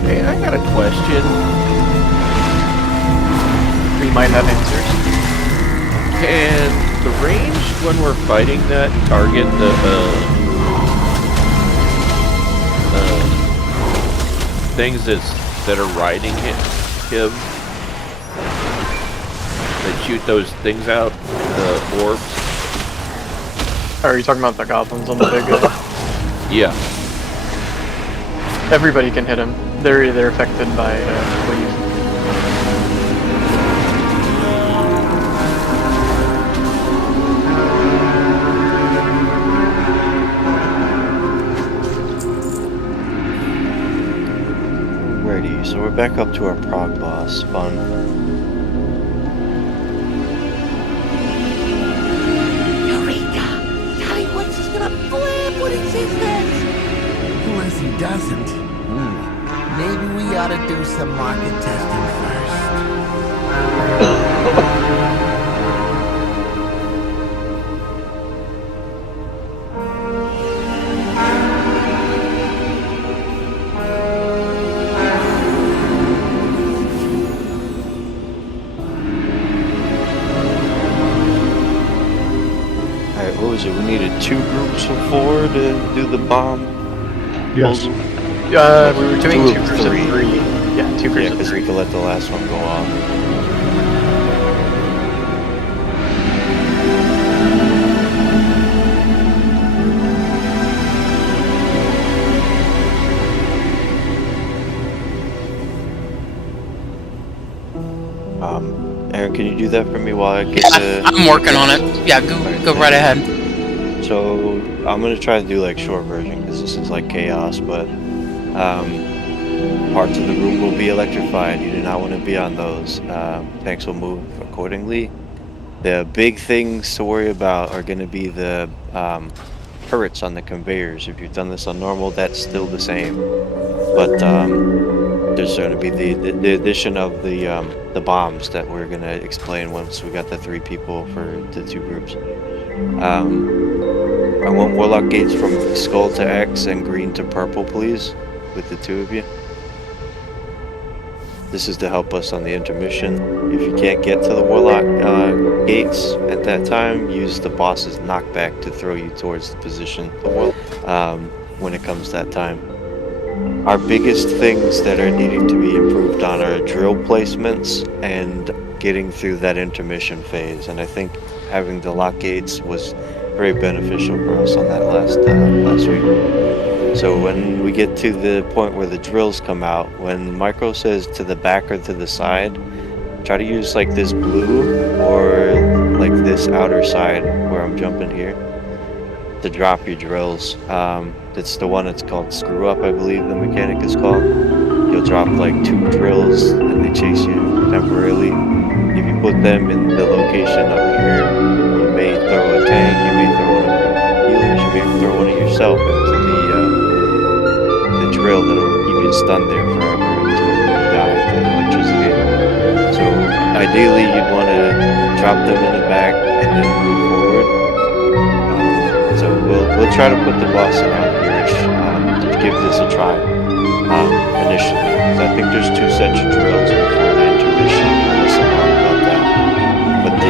Hey, I got a question. We might have answers. Can the range when we're fighting that target the things that are riding him that shoot those things out, the orbs? Are you talking about the goblins on the big Yeah. Everybody can hit them. They're affected by leave. Alrighty, so we're back up to our prog boss. Fun. Eureka! Tiny Woods is gonna flip when he sees this! Unless he doesn't. Maybe we ought to do some market testing first. Alright, what was it? We needed 2 groups of 4 to do the bomb? Yes. We were doing 2 groups of 3. Yeah, 2 groups Yeah, of because 3. we could let the last one go off. Aaron, can you do that for me while I get Yeah, I'm working on it. Yeah, go right ahead. So I'm gonna try to do like short version because this is like chaos, but parts of the room will be electrified. You do not want to be on those. Tanks will move accordingly. The big things to worry about are going to be the turrets on the conveyors. If you've done this on normal, that's still the same, but there's going to be the addition of the bombs that we're going to explain once we got the 3 people for the 2 groups. I want warlock gates from skull to X and green to purple, please, with the 2 of you. This is to help us on the intermission. If you can't get to the warlock gates at that time, use the boss's knockback to throw you towards the position when it comes that time. Our biggest things that are needing to be improved on are drill placements and getting through that intermission phase. And I think having the lock gates was very beneficial for us on that last week. So when we get to the point where the drills come out, when Micro says to the back or to the side, try to use like this blue or like this outer side where I'm jumping here to drop your drills. It's the one that's called Screw Up, I believe the mechanic is called. You'll drop like 2 drills and they chase you temporarily. If you put them in the location up here, you may throw a tank, you may throw one of your healers, you may throw one of yourself into the drill that'll keep you stunned there forever until you die to electricity. So ideally you'd want to drop them in the back and then move forward. So we'll try to put the boss around here-ish to give this a try initially. So I think there's 2 sets of drills before the intermission, unless I'm wrong about that. But the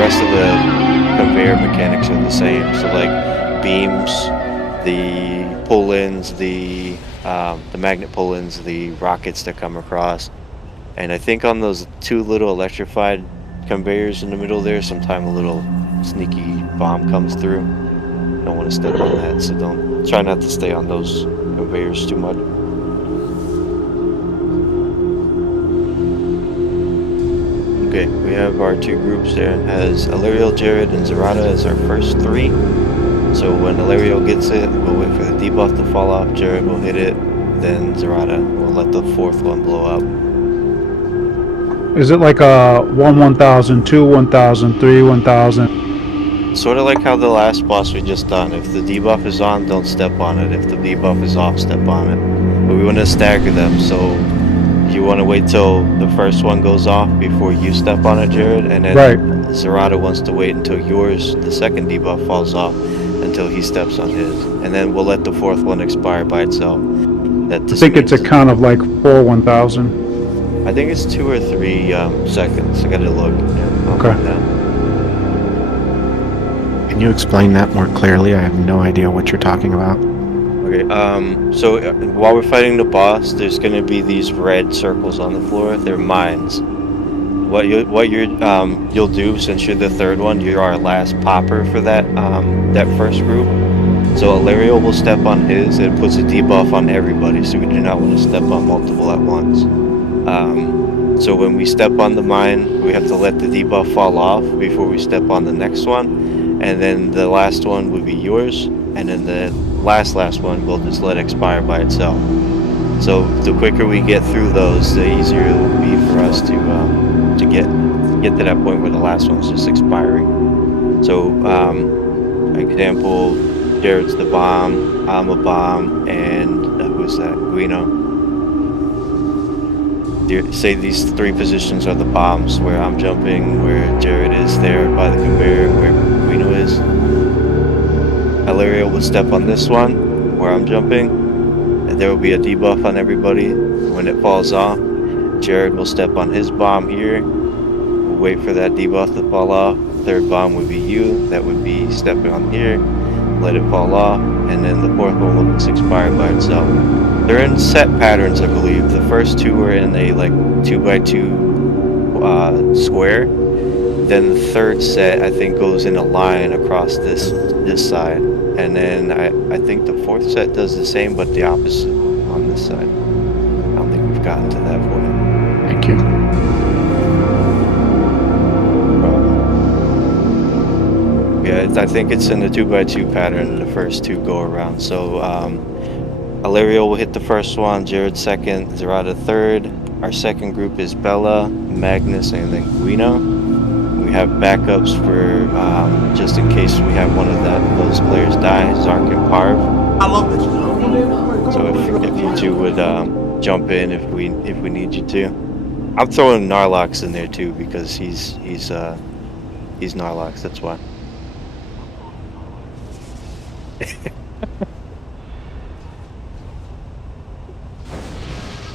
rest of the conveyor mechanics are the same. So like beams, the pull-ins, the magnet pull-ins, the rockets that come across. And I think on those 2 little electrified conveyors in the middle there, sometime a little sneaky bomb comes through. Don't want to step on that, so don't try not to stay on those conveyors too much. Okay, we have our 2 groups there. It has Illyrio, Jared, and Zerata as our first 3. So when Illyrio gets it, we'll wait for the debuff to fall off, Jared will hit it, then Zerata will let the 4th one blow up. Is it like a 1,000, 2, 1,000, 3, 1,000? Sort of like how the last boss we just done. If the debuff is on, don't step on it. If the debuff is off, step on it. But we want to stagger them, so you want to wait till the first one goes off before you step on it, Jared, and then Zerata wants to wait until yours, the second debuff, falls off until he steps on his. And then we'll let the 4th one expire by itself. I think it's a count of like 4 1,000. I think it's 2 or 3 seconds. I gotta look. Okay. Can you explain that more clearly? I have no idea what you're talking about. Okay, so while we're fighting the boss, there's gonna be these red circles on the floor. They're mines. What you'll do, since you're the 3rd one, you're our last popper for that first group. So Illyrio will step on his. It puts a debuff on everybody, so we do not want to step on multiple at once. So when we step on the mine, we have to let the debuff fall off before we step on the next one, and then the last one would be yours, and then the last one we'll just let expire by itself. So the quicker we get through those, the easier it will be for us to get to that point where the last one's just expiring. So example, Jared's the bomb, I'm a bomb, and who's that? Guino. Say these 3 positions are the bombs, where I'm jumping, where Jared is there by the conveyor, where Guino is. Illyrio will step on this one, where I'm jumping, and there will be a debuff on everybody. When it falls off, Jared will step on his bomb here. We'll wait for that debuff to fall off. 3rd bomb would be you, that would be stepping on here, let it fall off, and then the 4th one will just expire by itself. They're in set patterns, I believe. The first 2 are in a like 2x2 square. Then the 3rd set, I think, goes in a line across this side, and then I think the 4th set does the same, but the opposite on this side. I don't think we've gotten to that point. Thank you. Yeah, I think it's in the 2x2 pattern. The first 2 go around. So Illyrio will hit the first one, Jared 2nd, Zerata 3rd. Our second group is Bella, Magnus, and then Guino. We have backups for just in case we have one of those players die, Zark and Parv. I love this. So if you 2 would jump in if we need you to. I'm throwing Narlox in there too because he's Narlox. That's why.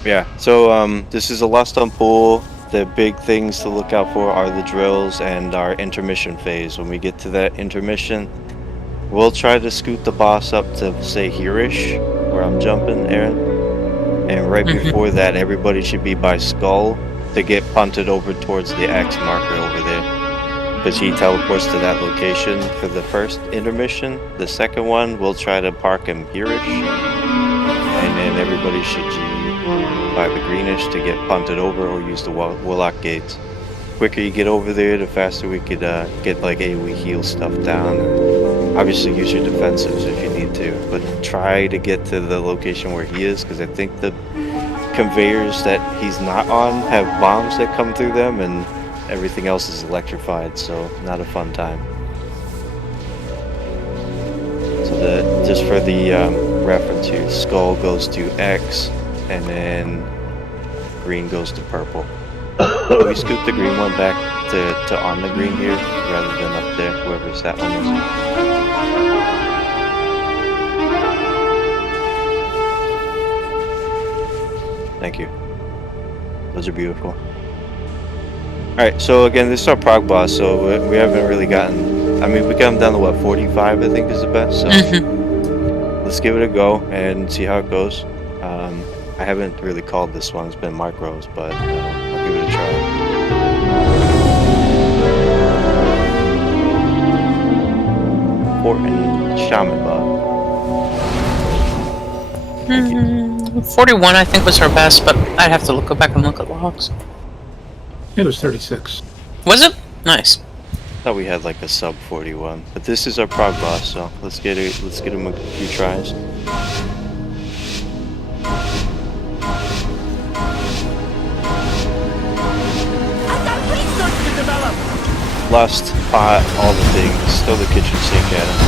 Yeah, so this is a Lust on Pool. The big things to look out for are the drills and our intermission phase. When we get to that intermission, we'll try to scoot the boss up to, say, here-ish, where I'm jumping, Aaron. And right before that, everybody should be by Skull to get punted over towards the X marker over there. Because he teleports to that location for the first intermission. The second one, we'll try to park him here-ish. And then everybody should by the greenish to get punted over, or use the warlock gates. Quicker you get over there, the faster we could get like AoE heal stuff down. And obviously use your defensives if you need to, but try to get to the location where he is, because I think the conveyors that he's not on have bombs that come through them, and everything else is electrified, so not a fun time. So just for the reference here, skull goes to X, and then green goes to purple. We scoot the green one back to on the green here, rather than up there, whoever's that one is. Thank you. Those are beautiful. Alright, so again, this is our prog boss, so we haven't really gotten... I mean, we got him down to what, 45 I think is the best, so... Let's give it a go and see how it goes. I haven't really called this one, it's been micros, but I'll give it a try. Important Shaman Bug. 41 I think was her best, but I'd have to go back and look at logs. It was 36. Was it? Nice. Thought we had like a sub 41, but this is our prog boss, so let's get him a few tries. Lust, pot, all the things. Throw the kitchen sink at him.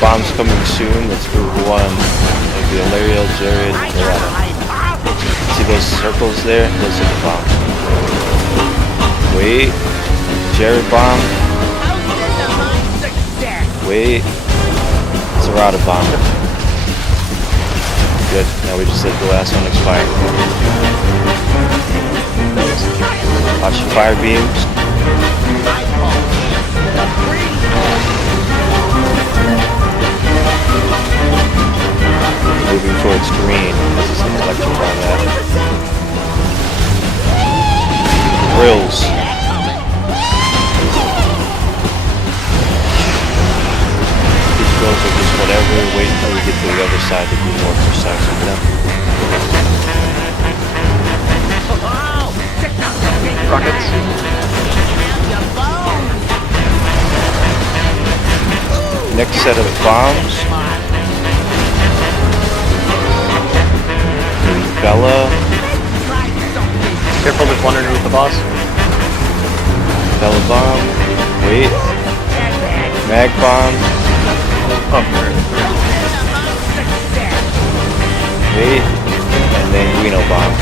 Bombs coming soon. Let's move one. Like the Alariel, Jared, they're at him. See those circles there? Those are the bombs. Wait. Jared bomb. Wait. Serrata bomb. Good. Now we just let the last one expire. Watch the fire beams. Moving towards green. This is an electrify that. Grills. These grills are just whatever. Wait until we get to the other side to be more precise with them. Rockets. Next set of bombs. Bella. Careful, there's one underneath the boss. Bella bomb. Wait. Mag bomb. Wait. And then Reno bomb.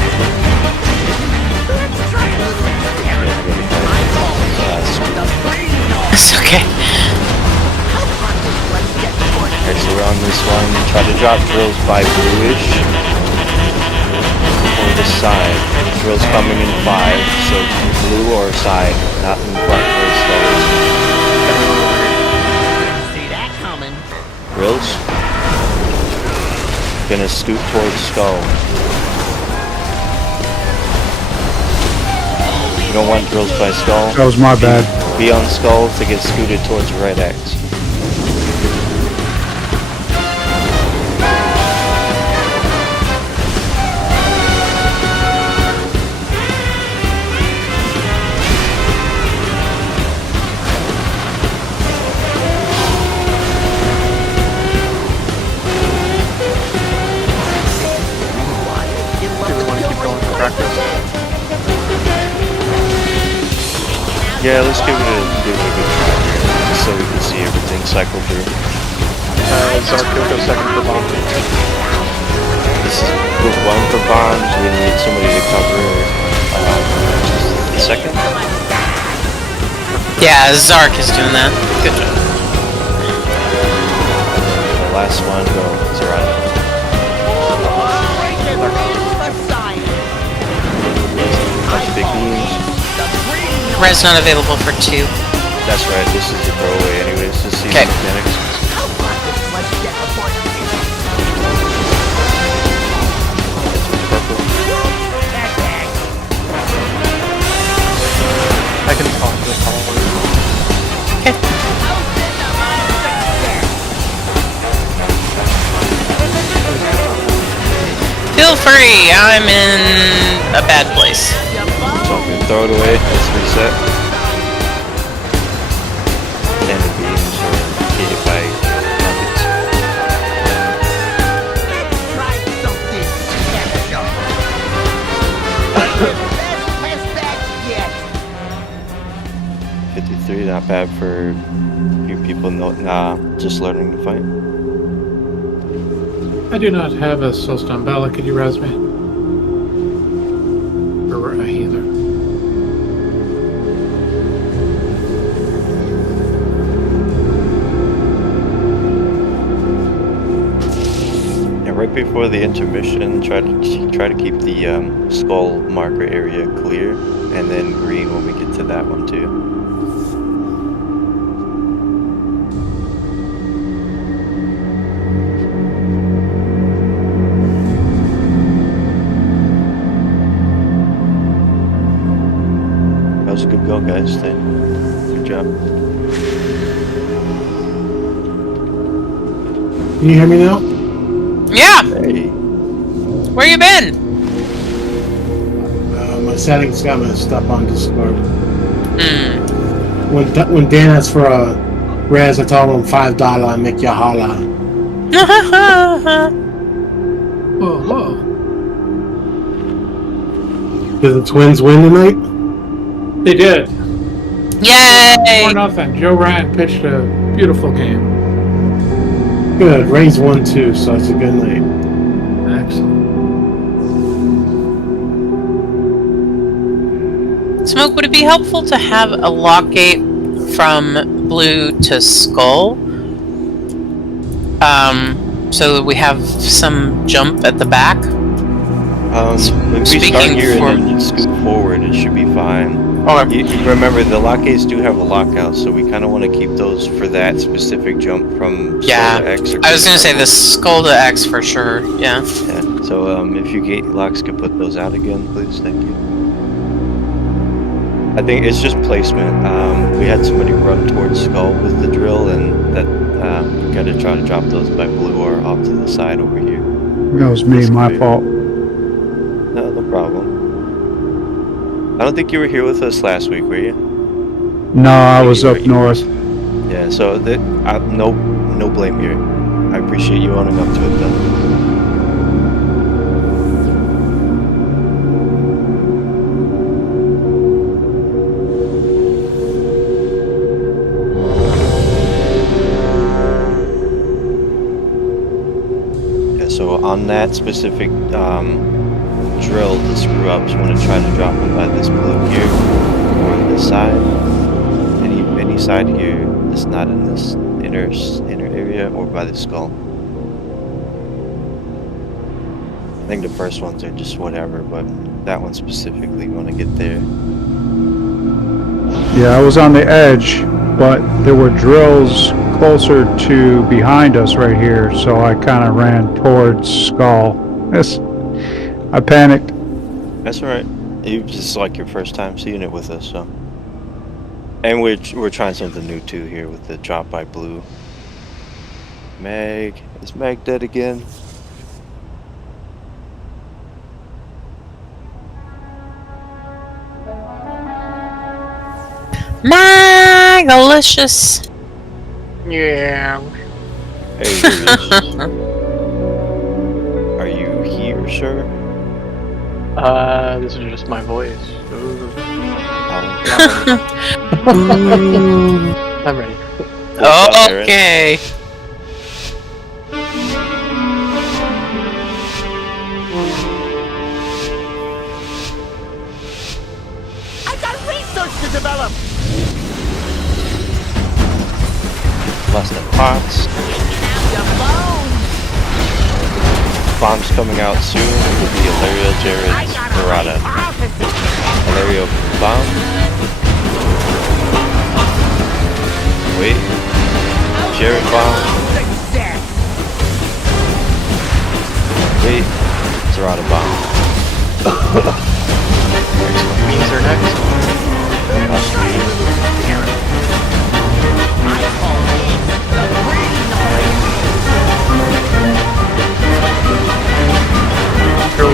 It's okay. Okay, so we're on this one. Try to drop drills by bluish. Or the side. Drills coming in 5, so blue or side, not in front where it starts. See that coming. Drills. Gonna scoot towards skull. You don't want drills by skull. That was my bad. Be on skull to get scooted towards red X. Yeah, let's give it a good try here, just so we can see everything cycle through. Zark, you'll go second for bomb. This is group 1 for bombs. We need somebody to cover the second. Yeah, Zark is doing that. Good job. The last one, go Serrata. Bunch of big beams. Res not available for 2. That's right, this is the throwaway anyways, to see the mechanics. I can talk to the caller. Okay. Feel free. I'm in a bad place. So I'm gonna throw it away. Let's reset. And the beams are hit by rockets. Try something special. Best test yet. 53, not bad for you people just learning to fight. I do not have a Soulstone Bella. Could you res me? Or a healer? Yeah, right before the intermission, try to keep the skull marker area clear, and then green when we get to that one too. That was a good go, guys. Good job. Can you hear me now? Yeah. Hey. Where you been? My settings got messed up on Discord. Hmm. When Dan asked for a res, I told him $5 and make you holla. Whoa, whoa. Did the Twins win tonight? They did. Yay! 4-0. Joe Ryan pitched a beautiful game. Good. Rays won too, so it's a good night. Excellent. Smoke, would it be helpful to have a lock gate from blue to skull? So that we have some jump at the back? If we start here and then scoot forward, it should be fine. Okay. You remember, the lock gates do have a lockout, so we kind of want to keep those for that specific jump from Yeah, skull to X. I was gonna say the skull to X for sure, yeah. Yeah, so if your gate locks could put those out again, please, thank you. I think it's just placement. We had somebody run towards skull with the drill, and that we gotta try to drop those by blue or off to the side over here. That was me, my fault. No, no problem. I don't think you were here with us last week, were you? No, I was up north. Yeah, so no blame here. I appreciate you owning up to it, though. Yeah, so on that specific drill, the screw ups want to try to drop them by this blue here, or this side. Any side here that's not in this inner area, or by the skull. I think the first ones are just whatever, but that one specifically, we want to get there. Yeah, I was on the edge, but there were drills closer to behind us right here, so I kind of ran towards skull. I panicked. That's alright. It was just like your first time seeing it with us, so. And we're trying something new too here with the drop by blue. Meg, is Meg dead again? Magalicious. Yeah. Hey, are you here, sir? This is just my voice. Ooh. I'm ready. Oh, okay. I got research to develop. Less than pots. Bombs coming out soon with the Ilaria, Jared, Murata. Ilaria bomb. Wait. Jared bomb. Wait. Zerata bomb. Means are next. Sure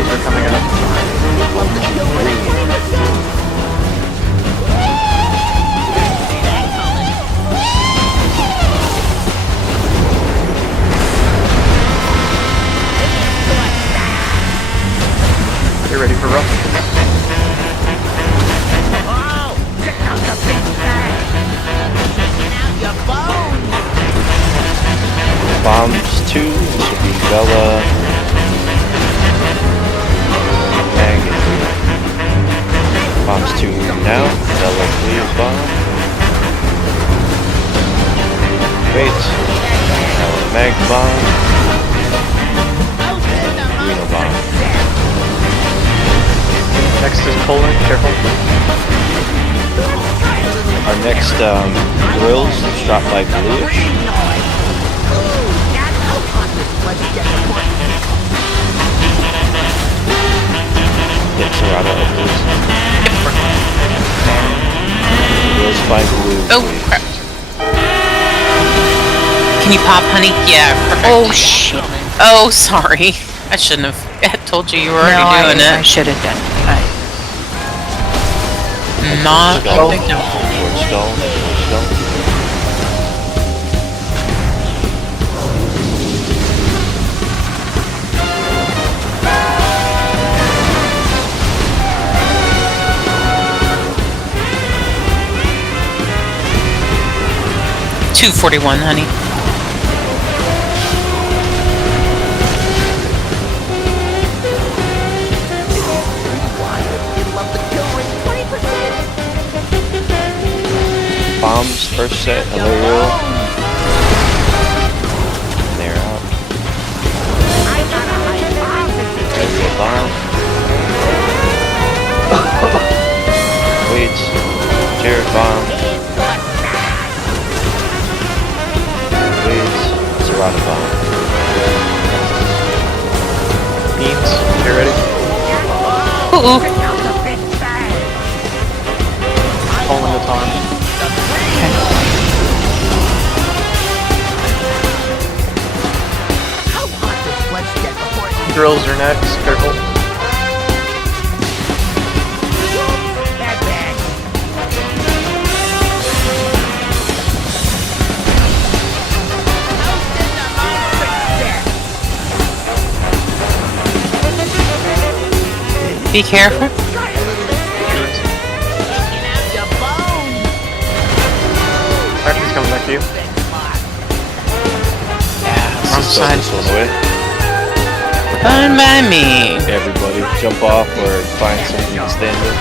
2, this will be Bella, Mag, and bombs 2 now. Bella clears bomb. Wait. Mag bomb. Reno bomb. Next is Poland, careful. Our next drills is dropped by Bluish. Yep, Serrata of Blues. Drills by Blue. Oh, crap. Can you pop, honey? Yeah, perfect. Oh, shit. Oh, sorry. I shouldn't have told you were already doing it. I should have done it. Not Skull. a big deal. Towards Skull. Towards Skull. $241, honey. Bombs, first set, hello roll. And they're out. There's the bomb. Wait. Jared bomb. Wait. Serrata bomb. Beans, get ready. Ooh. Poland the time. Drills are next, careful. Be careful. Alright, he's coming back to you. Yeah, wrong side. This one away. Fine by me. Everybody jump off or find something to stand in.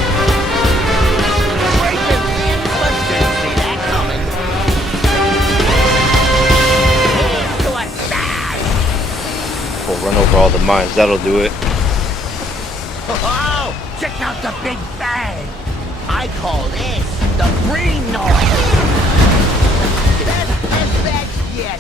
We'll run over all the mines, that'll do it. Oh, check out the big bang! I call this the green noise! That's yet!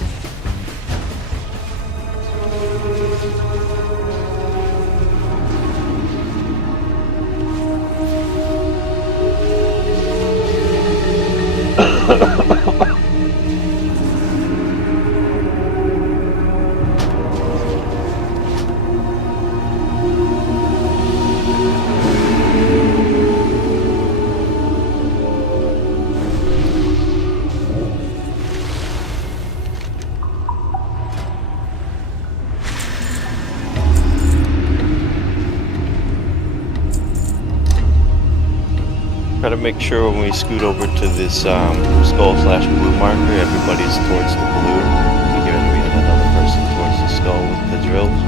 Try to make sure when we scoot over to this skull/blue marker, everybody's towards the blue. We have another person towards the skull with the drills.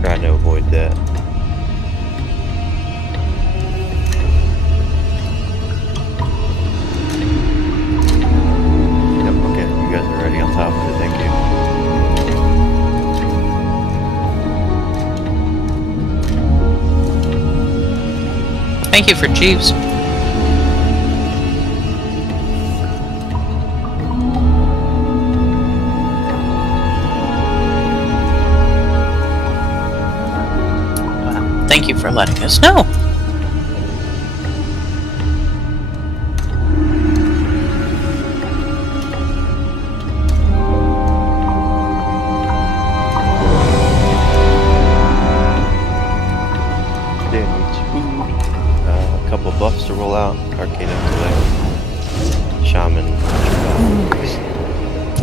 Trying to avoid that. Yep, okay, you guys are already on top of it, thank you. Thank you for Jeeves. Thank you for letting us know. Buffs to roll out, Arcane Intellect, Shaman,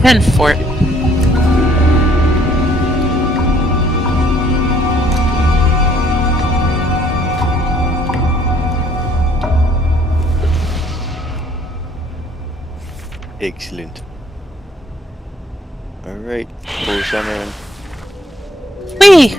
10 for it. Excellent. Alright, full center in. Whee!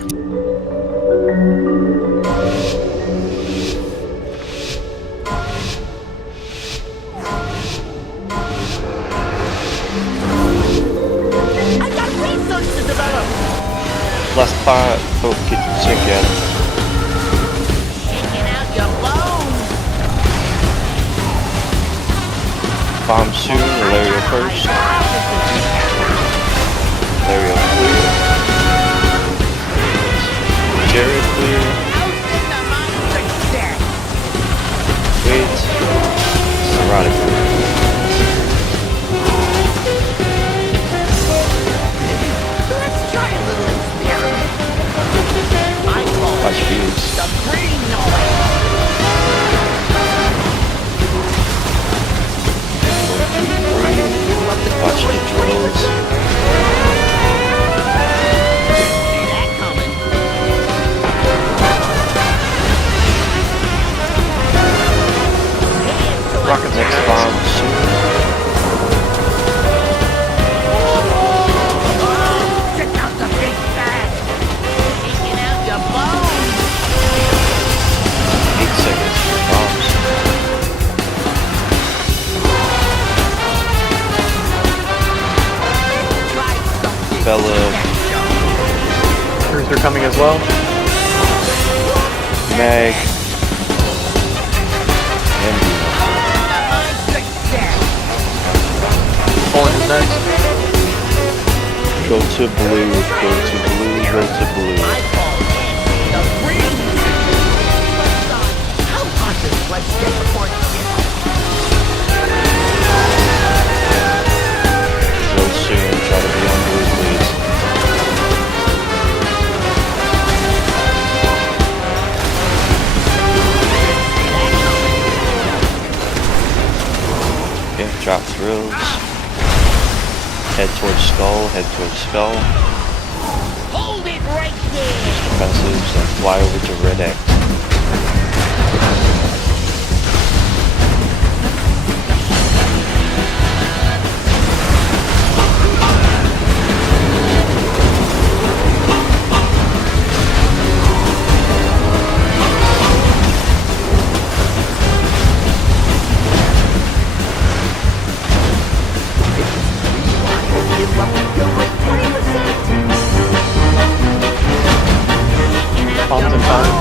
I got research to develop. Last part, oh, check it. Shaking out your bones. Bomb soon, Ilario first. Ilario clear. Jared clear. Wait. Serrata clear. Let's try a little experiment. I call Watch it views. the green noise. Watch the drills. See that coming. Rockets Next next. bomb soon. Check out the big bag. Shaking out your bones. 8 seconds for bombs. Try something. Bella, Cruiser coming as well. Mag, and Pulling is next. go to blue, go to blue, go to blue. I call it the green. How hot does let's get before it gets? Go soon, try to be on blue, please. Okay, drop drills. Head towards skull, head towards skull. Hold it right there. Defensives and fly over to red X. Give up your 20%. Bombs in time.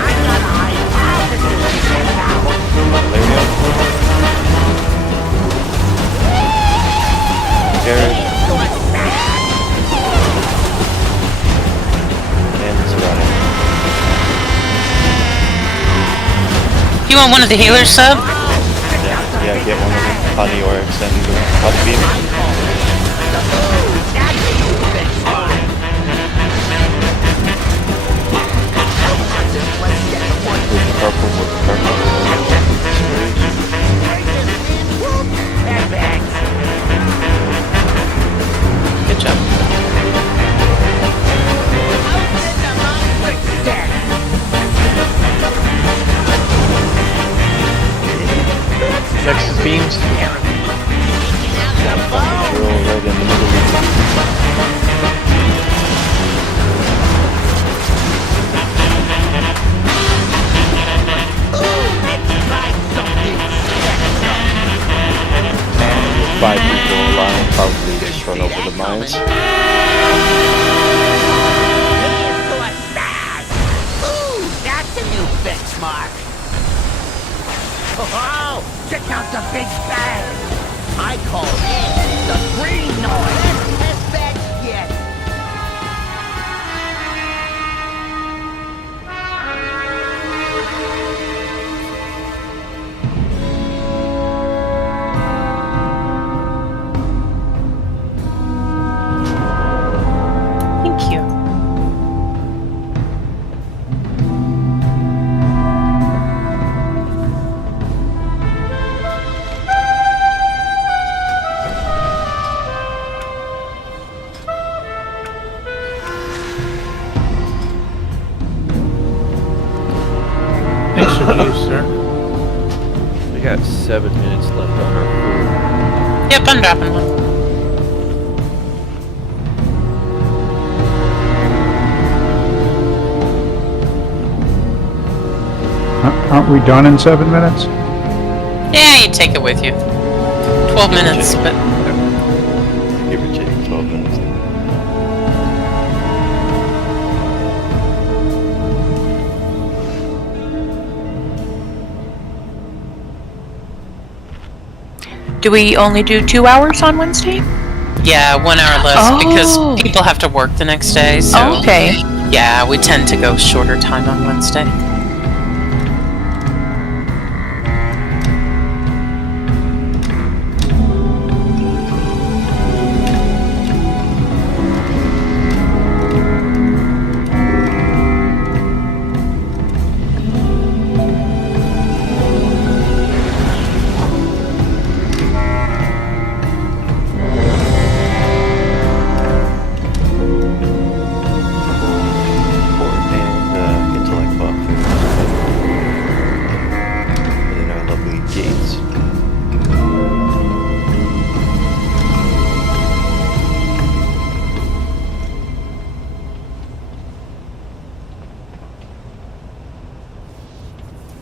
I got a hypothesis now. There we go. Jared, and Serrata. You want one of the healers, sub? Yeah, get one of them. Honey or extended up beam. With purple, with purple. Good job. Next is beams. Drill right in the middle. Five people alive, probably just run over the mines. Ooh, that's a new benchmark. Oh, check out the big bag. I call it the green noise. Best bag yet. Thank you. Thanks for juice, sir. We got 7 minutes left on our Yep, I'm dropping one. Aren't we done in 7 minutes? Yeah, you take it with you. 12 minutes, but... Give or take 12 minutes. Do we only do 2 hours on Wednesday? Yeah, 1 hour less because people have to work the next day, so... Okay. Yeah, we tend to go shorter time on Wednesday.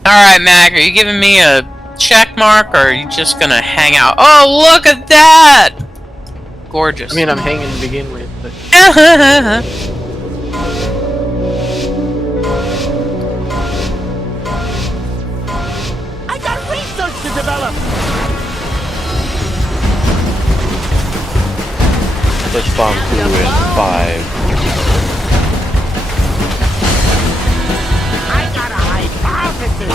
Alright, Mac, are you giving me a check mark, or are you just gonna hang out? Oh, look at that! Gorgeous. I mean, I'm hanging to begin with, but... I got research to develop. Push bomb crew in 5. I got a hypothesis.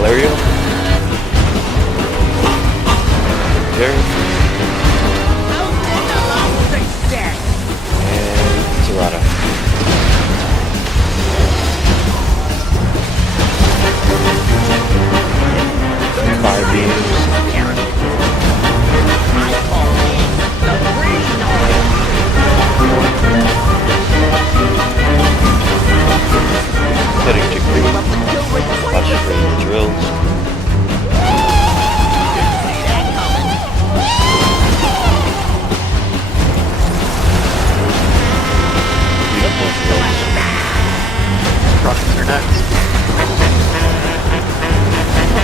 Valerio? Jerry? And Zerata. Fire beams. Cutting to green. Watch for the drills. Beautiful drills. Rockets are next.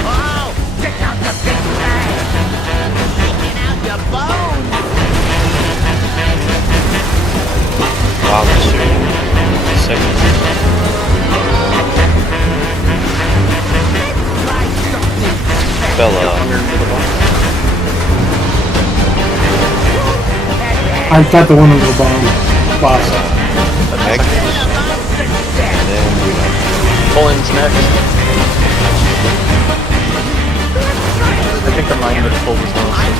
Oh, check out the big bang. Taking out your bones. Bomb soon. Second. Bella. I've got the one on the bomb. Boss. Magnus. And then Bruno. Poland's next. I think the mine would have pulled as well. And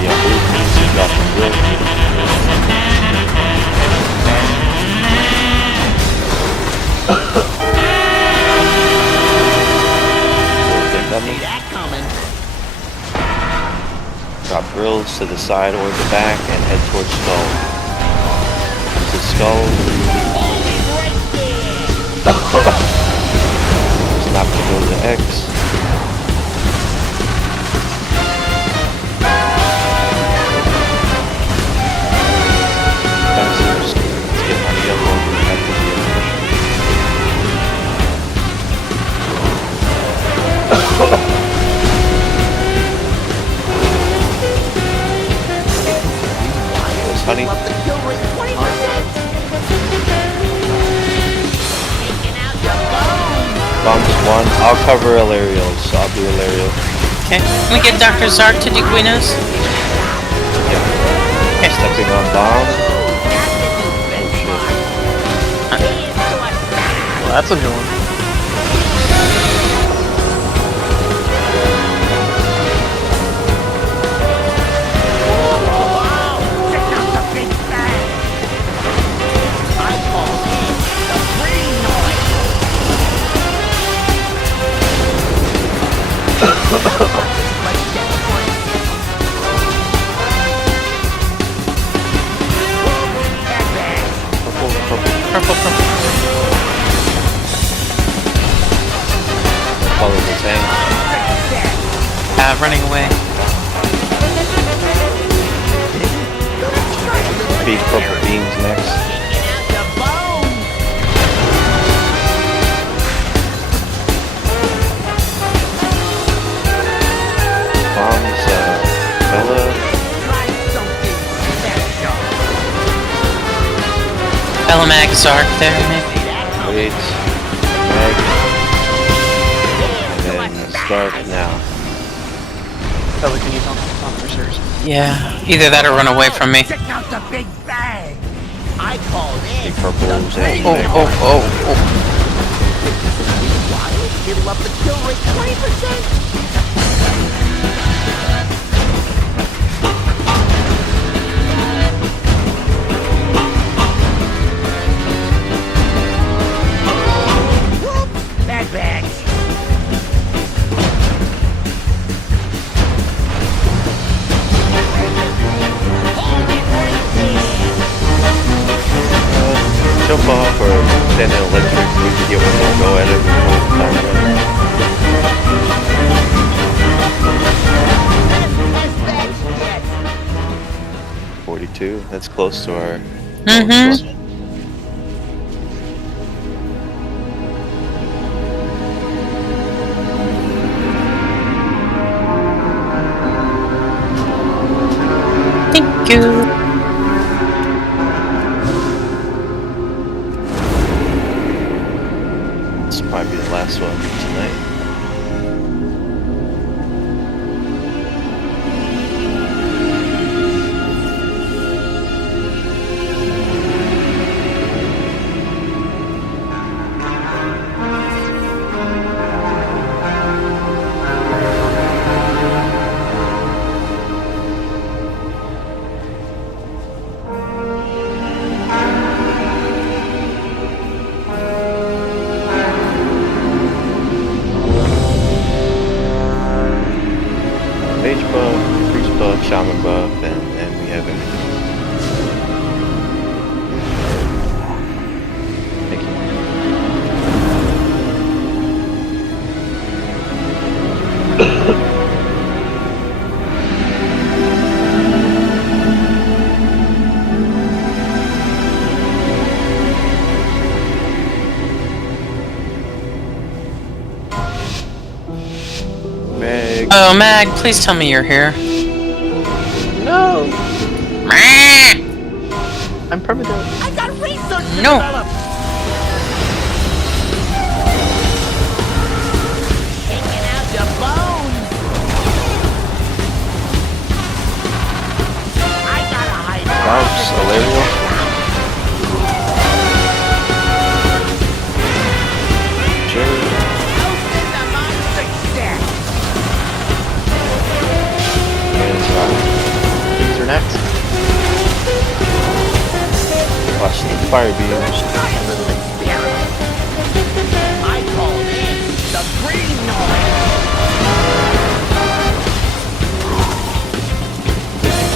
yeah, Blue got the drill. Drop drills to the side or the back and head towards skull. To skull. It's not gonna go to X. Let's get on the yellow. Honey. Bombs 1. I'll cover Ilarios, so I'll do Ilario. Okay. Can we get Dr. Zark to do Guinos? Yeah. Okay. Stepping on bomb. Oh shit. Well, that's a new one. Purple. Yeah, running away. Big purple beams next. Bombs, Bella. Bella Mag Zark there, maybe. Wait. Mag. And then Stark now. Bella, can you talk officers? Yeah, either that or run away from me. Check out the big bag. I call Big this purple the bag. green Oh. wild. It'll up the kill rate 20%. Whoops, bad bags. Jump off or stand in electric. We can get one more go at it before time runs. 42. That's close to our. Mm-hmm. Thank you. This will probably be the last one tonight. Mage buff, priest buff, shaman buff, and we have everything. Thank you. Meg. Oh, Mag, please tell me you're here. No! I'm permadeath. I got research to No. develop. Taking out your bones. I got a hide. Bounce, Valeria. Jerry. Toasted the monster set. And These are next. watch the fire beams. Try a little experiment. I call this the green noise.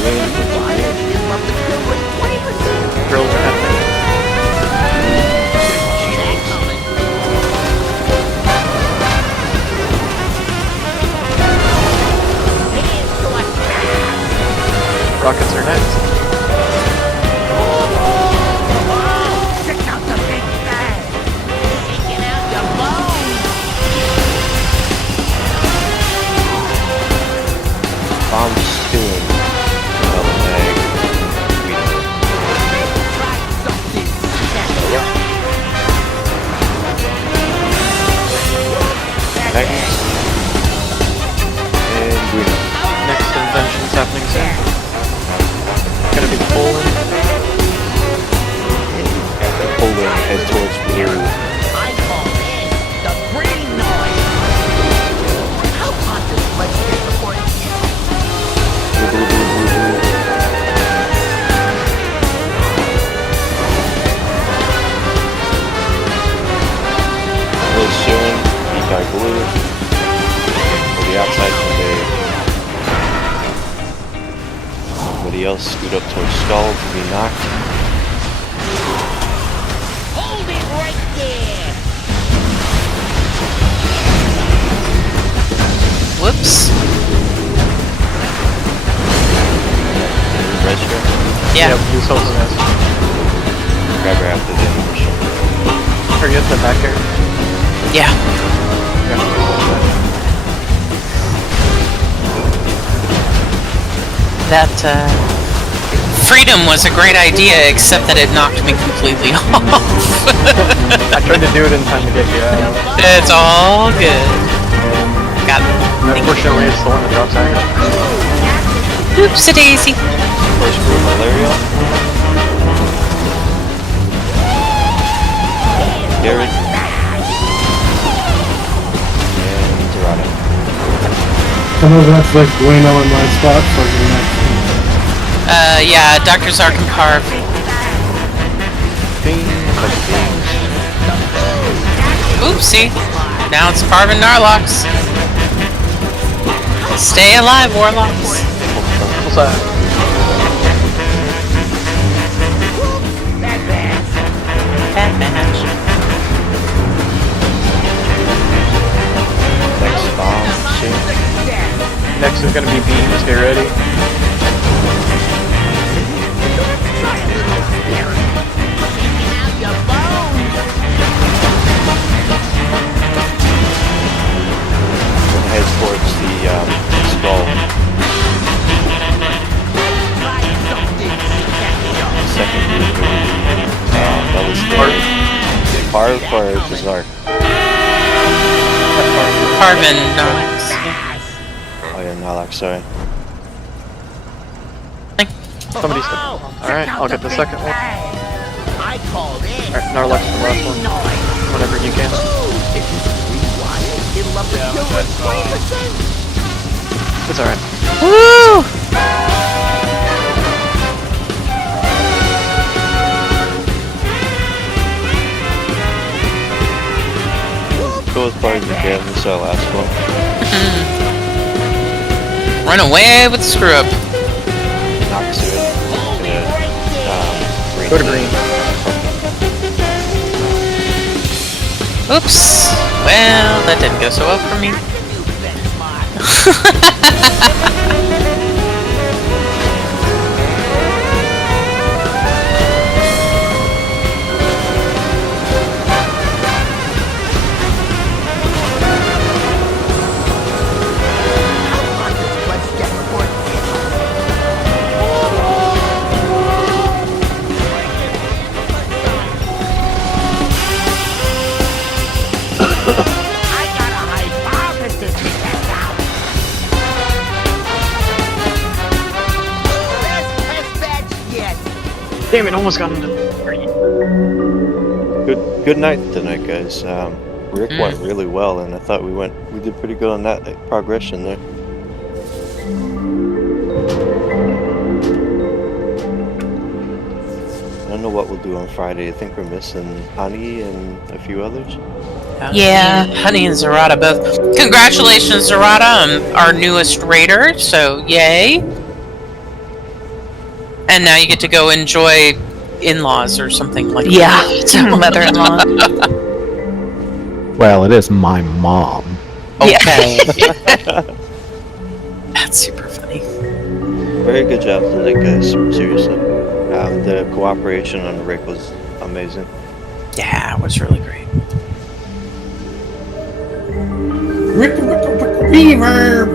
Fire is up the kill rate 20%. Girls are happening. Rockets are next. Check out the big bag. Taking out your bones. Bomb stewing. Another mag. Try something special. Magnus. And Guido. Next invention's happening soon. Gonna be Poland. Poland head towards blue. I call this the green noise. How hot does let's get before it gets? Blue, blue, blue, blue, blue. Blue soon. Beat by blue. For the outside from there. Everybody else scoot up towards skull to be knocked. Hold it right there. Whoops. Yeah. Use Hope as. Grab her after the animation. Forget the back here. Yeah. That, freedom was a great idea, except that it knocked me completely off. I tried to do it in time to get you out. It's all good. Got it. Unfortunately, it's the one that drops out. Oopsie daisy. First group, Malaria. Gary. And Dorado. Some of that's like Bueno in my spot for the next. Yeah, Dr. Zark and Parv. Oopsie. Now it's Parv and Narlox. Stay alive, Warlocks. What's that? Bad match. Next bomb, soon. Next is gonna be beams. Get ready. Head towards the skull. Second group will be double stairs. Parv or Bizarre? Parv and Narlox. Oh yeah, Narlox, sorry. Somebody's. Alright, I'll get the second one. I called in. Alright, Narlox the last one. Whenever you can. It'll up to 20%. It's alright. Woo! Go as far as you can, this is our last one. Run away with the screw up. Knocks it in. Go to green. Oops. Well, that didn't go so well for me. Damn it, almost got into green. Good night tonight, guys. Rick went really well, and I thought we did pretty good on that progression there. I don't know what we'll do on Friday. I think we're missing Honey and a few others. Yeah, Honey and Zerata both. Congratulations, Zerata, on our newest raider, so yay. And now you get to go enjoy in-laws or something like that. Yeah, mother-in-law. Well, it is my mom. Okay. That's super funny. Very good job tonight, guys. Seriously. The cooperation on the Rick was amazing. Yeah, it was really great. Reverb.